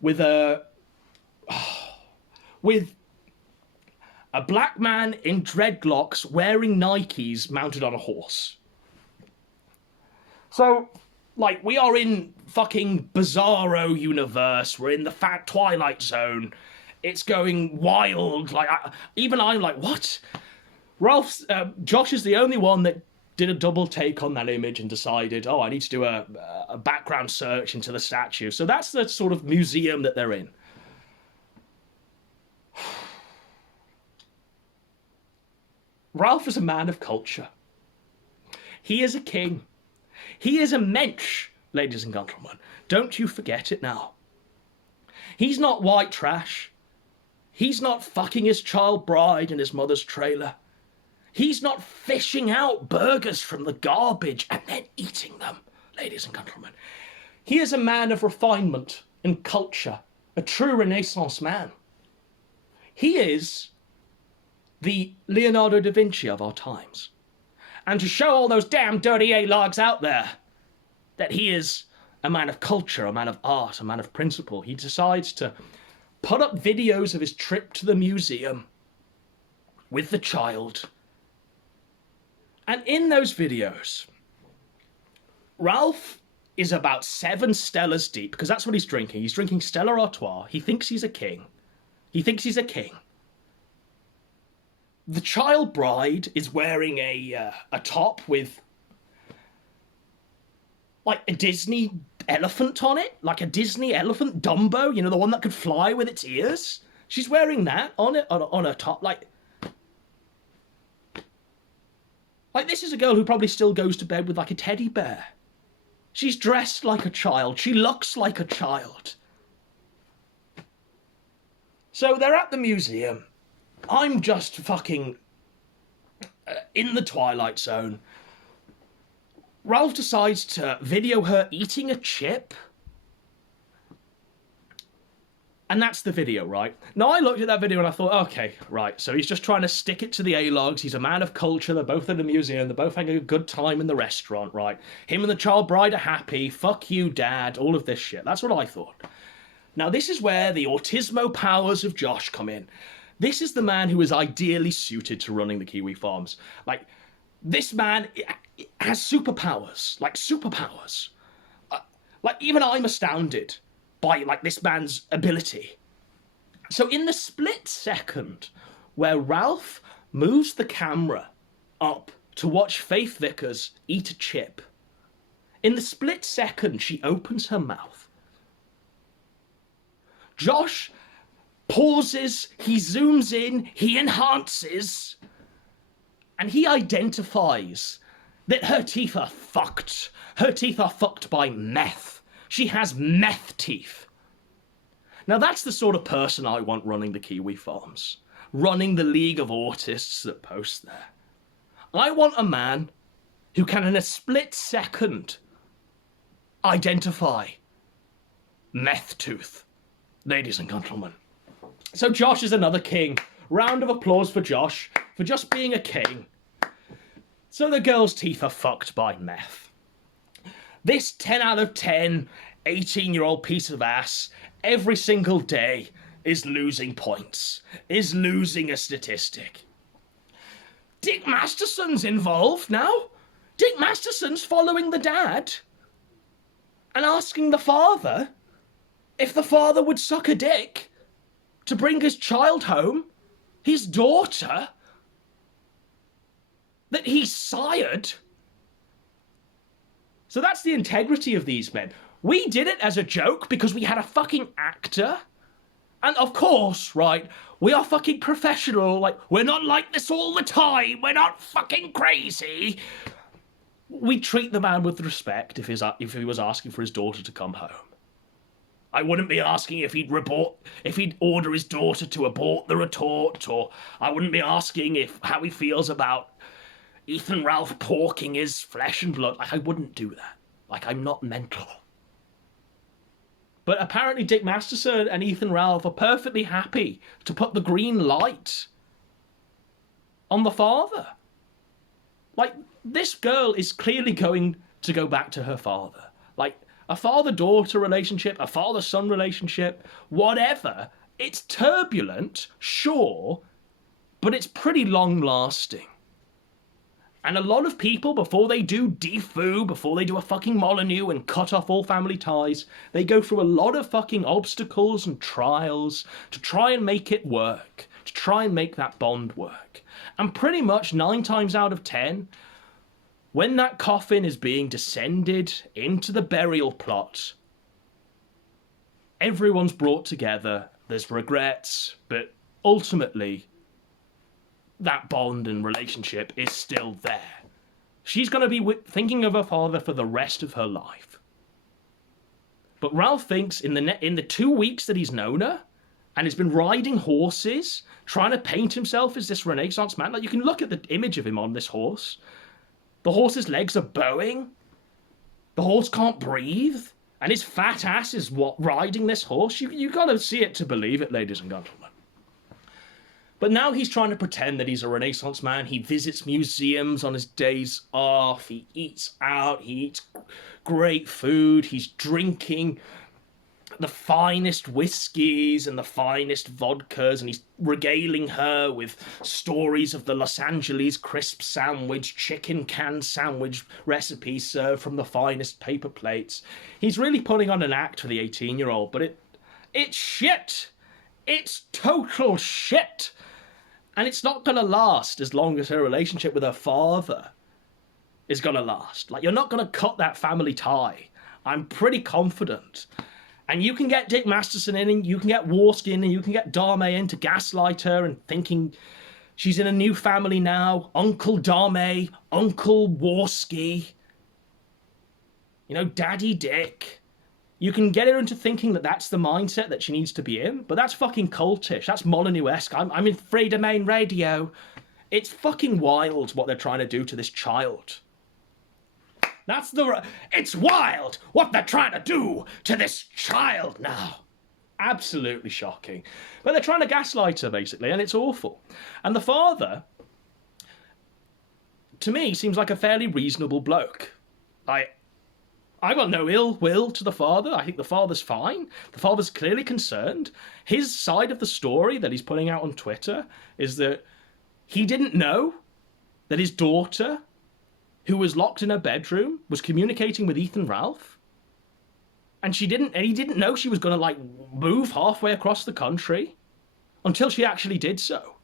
with a black man in dreadlocks wearing Nikes mounted on a horse. So, like, we are in fucking Bizarro universe. We're in the fat Twilight Zone. It's going wild. Like, I'm like, what? Josh is the only one that did a double take on that image and decided, I need to do a background search into the statue. So that's the sort of museum that they're in. Ralph is a man of culture. He is a king. He is a mensch, ladies and gentlemen. Don't you forget it now. He's not white trash. He's not fucking his child bride in his mother's trailer. He's not fishing out burgers from the garbage and then eating them, ladies and gentlemen. He is a man of refinement and culture, a true Renaissance man. He is the Leonardo da Vinci of our times. And to show all those damn dirty A-logs out there that he is a man of culture, a man of art, a man of principle, he decides to put up videos of his trip to the museum with the child. And in those videos, Ralph is about 7 Stellas deep, because that's what he's drinking. He's drinking Stella Artois. He thinks he's a king. The child bride is wearing a top with, like, a Disney elephant on it. Like a Disney elephant, Dumbo, the one that could fly with its ears. She's wearing that on her top. Like, this is a girl who probably still goes to bed with, like, a teddy bear. She's dressed like a child. She looks like a child. So they're at the museum. I'm just fucking in the Twilight Zone. Ralph decides to video her eating a chip. And that's the video, right? Now, I looked at that video and I thought, okay, right, so he's just trying to stick it to the A-logs. He's a man of culture. They're both at the museum. They're both having a good time in the restaurant, right? Him and the child bride are happy. Fuck you, Dad. All of this shit. That's what I thought. Now, this is where the autismo powers of Josh come in. This is the man who is ideally suited to running the Kiwi farms. Like, this man has superpowers. Like, superpowers. Like, even I'm astounded by, like, this man's ability. So in the split second where Ralph moves the camera up to watch Faith Vickers eat a chip, in the split second she opens her mouth, Josh pauses, he zooms in, he enhances, and he identifies that her teeth are fucked. Her teeth are fucked by meth. She has meth teeth. Now that's the sort of person I want running the Kiwi Farms, running the League of Autists that post there. I want a man who can in a split second identify meth tooth, ladies and gentlemen. So Josh is another king. Round of applause for Josh for just being a king. So the girl's teeth are fucked by meth. This 10 out of 10 18-year-old piece of ass every single day is losing points, is losing a statistic. Dick Masterson's involved now. Dick Masterson's following the dad and asking the father if the father would suck a dick to bring his child home, his daughter, that he sired. So that's the integrity of these men. We did it as a joke because we had a fucking actor. And of course, right, we are fucking professional. Like, we're not like this all the time. We're not fucking crazy. We treat the man with respect if he was asking for his daughter to come home. I wouldn't be asking if he'd order his daughter to abort the retort, or I wouldn't be asking how he feels about Ethan Ralph porking his flesh and blood. Like, I wouldn't do that. Like, I'm not mental. But apparently Dick Masterson and Ethan Ralph are perfectly happy to put the green light on the father. Like, this girl is clearly going to go back to her father. Like, a father-daughter relationship, a father-son relationship, whatever. It's turbulent, sure, but it's pretty long-lasting. And a lot of people, before they do defoo, before they do a fucking Molyneux and cut off all family ties, they go through a lot of fucking obstacles and trials to try and make it work, to try and make that bond work. And pretty much 9 times out of 10, when that coffin is being descended into the burial plot, everyone's brought together, there's regrets, but ultimately that bond and relationship is still there. She's going to be thinking of her father for the rest of her life. But Ralph thinks in the 2 weeks that he's known her, and has been riding horses, trying to paint himself as this Renaissance man. Like, you can look at the image of him on this horse. The horse's legs are bowing. The horse can't breathe. And his fat ass is riding this horse. You got to see it to believe it, ladies and gentlemen. But now he's trying to pretend that he's a Renaissance man. He visits museums on his days off. He eats out. He eats great food. He's drinking the finest whiskies and the finest vodkas, and he's regaling her with stories of the Los Angeles crisp sandwich, chicken can sandwich recipes served from the finest paper plates. He's really putting on an act for the 18-year-old, but it's shit. It's total shit. And it's not going to last as long as her relationship with her father is going to last. Like, you're not going to cut that family tie. I'm pretty confident. And you can get Dick Masterson in, and you can get Warski in, and you can get Dame in to gaslight her and thinking she's in a new family now. Uncle Dame, Uncle Warski, you know, Daddy Dick. You can get her into thinking that that's the mindset that she needs to be in, but that's fucking cultish. That's Molyneux-esque. I'm in free domain radio. It's fucking wild what they're trying to do to this child. It's wild what they're trying to do to this child now. Absolutely shocking. But they're trying to gaslight her, basically, and it's awful. And the father, to me, seems like a fairly reasonable bloke. I got no ill will to the father. I think the father's fine. The father's clearly concerned. His side of the story that he's putting out on Twitter is that he didn't know that his daughter, who was locked in her bedroom, was communicating with Ethan Ralph. And he didn't know she was going to, like, move halfway across the country until she actually did so.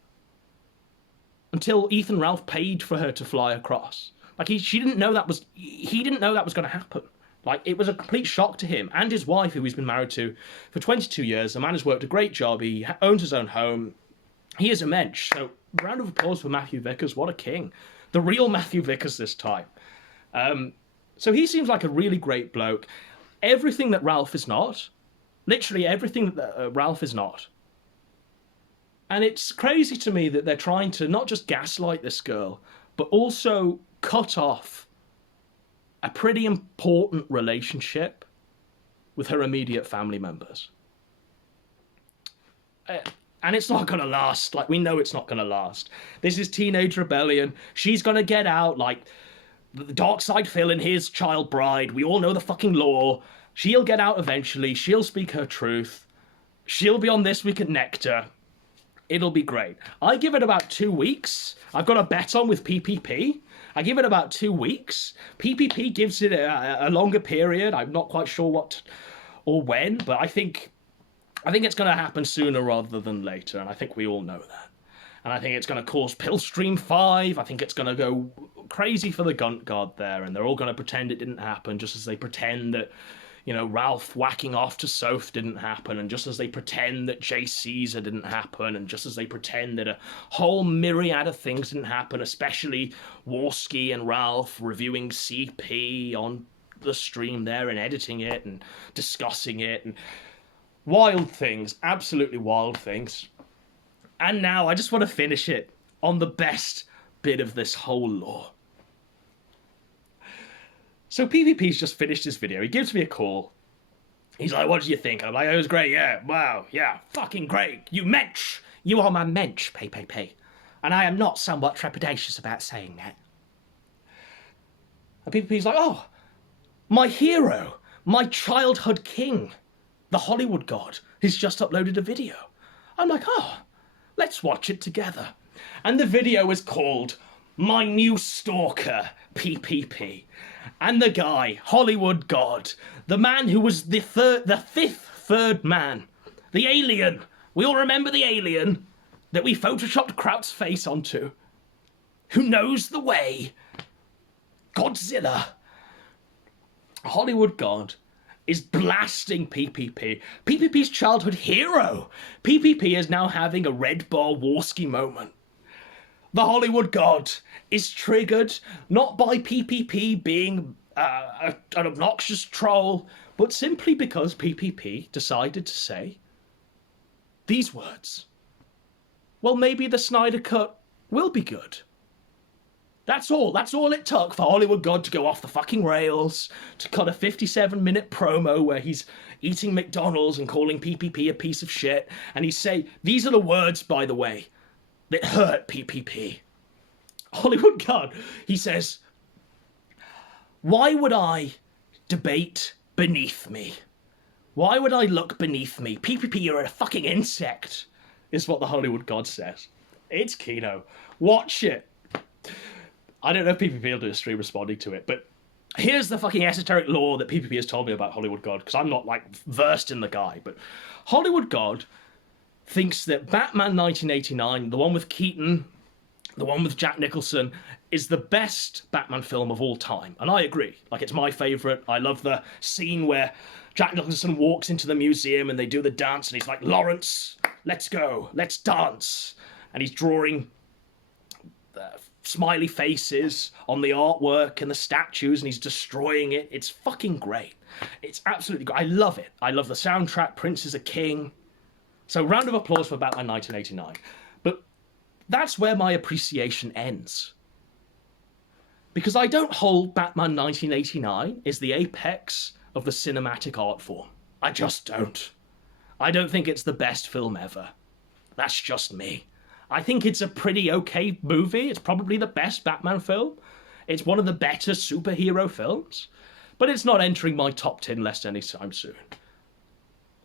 Until Ethan Ralph paid for her to fly across. Like, he didn't know that was going to happen. Like, it was a complete shock to him and his wife, who he's been married to for 22 years. The man has worked a great job. He owns his own home. He is a mensch. So, round of applause for Matthew Vickers. What a king. The real Matthew Vickers this time. So he seems like a really great bloke. Everything that Ralph is not. Literally everything that Ralph is not. And it's crazy to me that they're trying to not just gaslight this girl, but also cut off a pretty important relationship with her immediate family members. And it's not going to last. Like, we know it's not going to last. This is teenage rebellion. She's going to get out, like, the dark side Phil and his child bride. We all know the fucking law. She'll get out eventually. She'll speak her truth. She'll be on This Week at Nectar. It'll be great. I give it about 2 weeks. I've got a bet on with PPP. I give it about 2 weeks. PPP gives it a longer period. I'm not quite sure what or when, but I think it's going to happen sooner rather than later, and I think we all know that. And I think it's going to cause Pillstream 5. I think it's going to go crazy for the Gunt God there, and they're all going to pretend it didn't happen, just as they pretend that, you know, Ralph whacking off to Soph didn't happen, and just as they pretend that J. Caesar didn't happen, and just as they pretend that a whole myriad of things didn't happen, especially Warski and Ralph reviewing CP on the stream there and editing it and discussing it, and wild things, absolutely wild things. And now I just want to finish it on the best bit of this whole lore. So PvP's just finished his video. He gives me a call. He's like, what did you think? I'm like, it was great, yeah, wow, yeah, fucking great. You mensch. You are my mensch, pay. And I am not somewhat trepidatious about saying that. And PvP's like, oh, my hero, my childhood king, the Hollywood God, has just uploaded a video. I'm like, oh, let's watch it together. And the video is called My New Stalker, PPP. And the guy, Hollywood God, the man who was the fifth third man, the alien. We all remember the alien that we photoshopped Kraut's face onto, who knows the way. Godzilla. Hollywood God is blasting PPP. PPP's childhood hero. PPP is now having a Red Bar Warski moment. The Hollywood God is triggered not by PPP being an obnoxious troll, but simply because PPP decided to say these words. Well, maybe the Snyder Cut will be good. That's all. That's all it took for Hollywood God to go off the fucking rails, to cut a 57-minute promo where he's eating McDonald's and calling PPP a piece of shit. And he's saying, these are the words, by the way, that hurt PPP. Hollywood God, he says, why would I debate beneath me? Why would I look beneath me? PPP, you're a fucking insect, is what the Hollywood God says. It's Kino. Watch it. I don't know if PPP will do a stream responding to it, but here's the fucking esoteric lore that PPP has told me about Hollywood God, because I'm not, like, versed in the guy, but Hollywood God thinks that Batman 1989, the one with Keaton, the one with Jack Nicholson, is the best Batman film of all time. And I agree. Like, it's my favourite. I love the scene where Jack Nicholson walks into the museum and they do the dance and he's like, Lawrence, let's go, let's dance. And he's drawing smiley faces on the artwork and the statues and he's destroying it. It's fucking great. It's absolutely great. I love it. I love the soundtrack. Prince is a king. So round of applause for Batman 1989. But that's where my appreciation ends. Because I don't hold Batman 1989 as the apex of the cinematic art form. I just don't. I don't think it's the best film ever. That's just me. I think it's a pretty okay movie. It's probably the best Batman film. It's one of the better superhero films. But it's not entering my top 10 list anytime soon.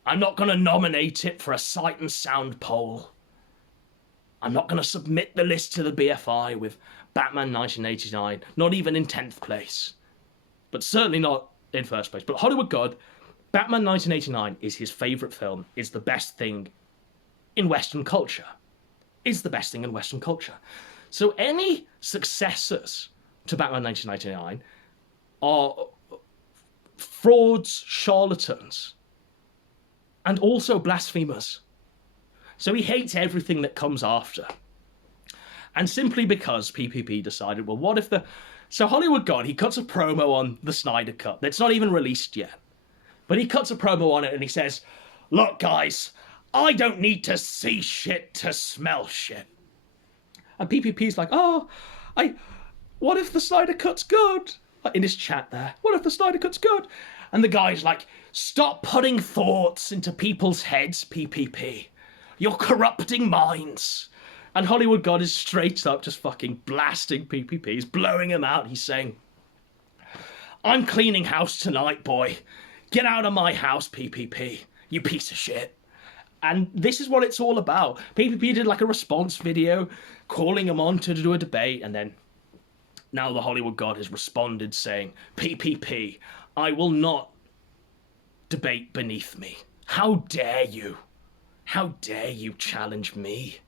I'm not going to nominate it for a Sight and Sound poll. I'm not going to submit the list to the BFI with Batman 1989, not even in 10th place. But certainly not in first place. But Hollywood God, Batman 1989 is his favourite film, is the best thing in Western culture. Is the best thing in Western culture. So any successors to Batman 1999 are frauds, charlatans, and also blasphemers. So he hates everything that comes after. And simply because PPP decided, well, what if the... So Hollywood God, he cuts a promo on the Snyder Cut that's not even released yet. But he cuts a promo on it and he says, look, guys, I don't need to see shit to smell shit. And PPP's like, what if the Snyder Cut's good? In his chat there, what if the Snyder Cut's good? And the guy's like, stop putting thoughts into people's heads, PPP. You're corrupting minds. And Hollywood God is straight up just fucking blasting PPP. He's blowing him out. He's saying, I'm cleaning house tonight, boy. Get out of my house, PPP. You piece of shit. And this is what it's all about. PPP did like a response video calling him on to do a debate. And then now the Hollywood God has responded saying, PPP, I will not debate beneath me. How dare you? How dare you challenge me?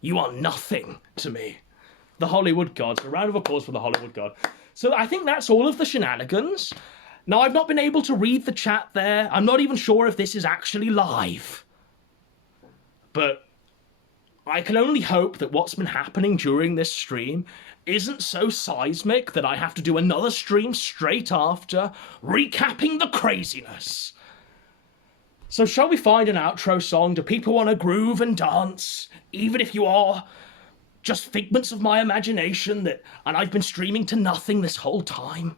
You are nothing to me. The Hollywood Gods. A round of applause for the Hollywood God. So I think that's all of the shenanigans. Now, I've not been able to read the chat there. I'm not even sure if this is actually live. But I can only hope that what's been happening during this stream isn't so seismic that I have to do another stream straight after, recapping the craziness. So shall we find an outro song? Do people want to groove and dance? Even if you are just figments of my imagination and I've been streaming to nothing this whole time.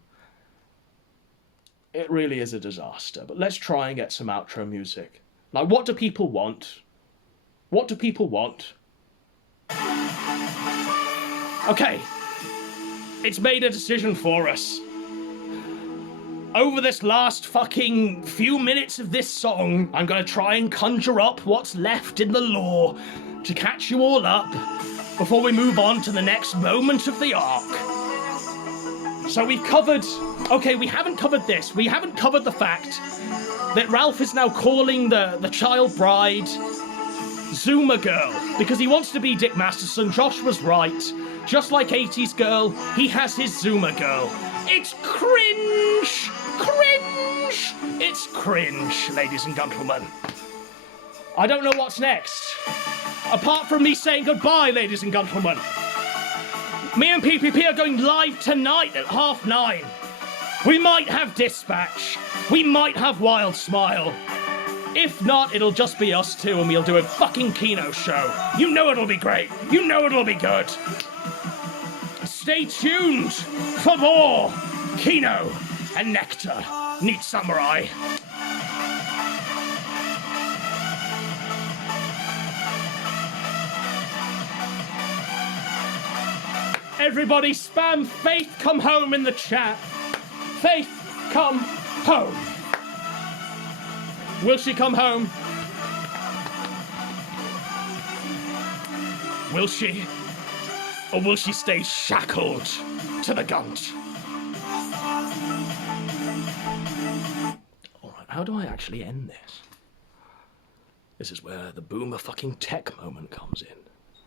It really is a disaster, but let's try and get some outro music. Like, what do people want? What do people want? Okay, it's made a decision for us. Over this last fucking few minutes of this song, I'm gonna try and conjure up what's left in the lore to catch you all up before we move on to the next moment of the arc. So we've covered... Okay, we haven't covered this. We haven't covered the fact that Ralph is now calling the child bride Zuma Girl because he wants to be Dick Masterson. Josh was right. Just like 80s Girl, he has his Zuma Girl. It's cringe! Cringe! It's cringe, ladies and gentlemen. I don't know what's next. Apart from me saying goodbye, ladies and gentlemen. Me and PPP are going live tonight at 9:30. We might have Dispatch. We might have Wild Smile. If not, it'll just be us two and we'll do a fucking Kino show. You know it'll be great. You know it'll be good. Stay tuned for more Kino and Nectar. Neat Samurai. Everybody spam Faith come home in the chat. Faith come home. Will she come home? Will she? Or will she stay shackled to the gunt? Alright, how do I actually end this? This is where the boomer fucking tech moment comes in.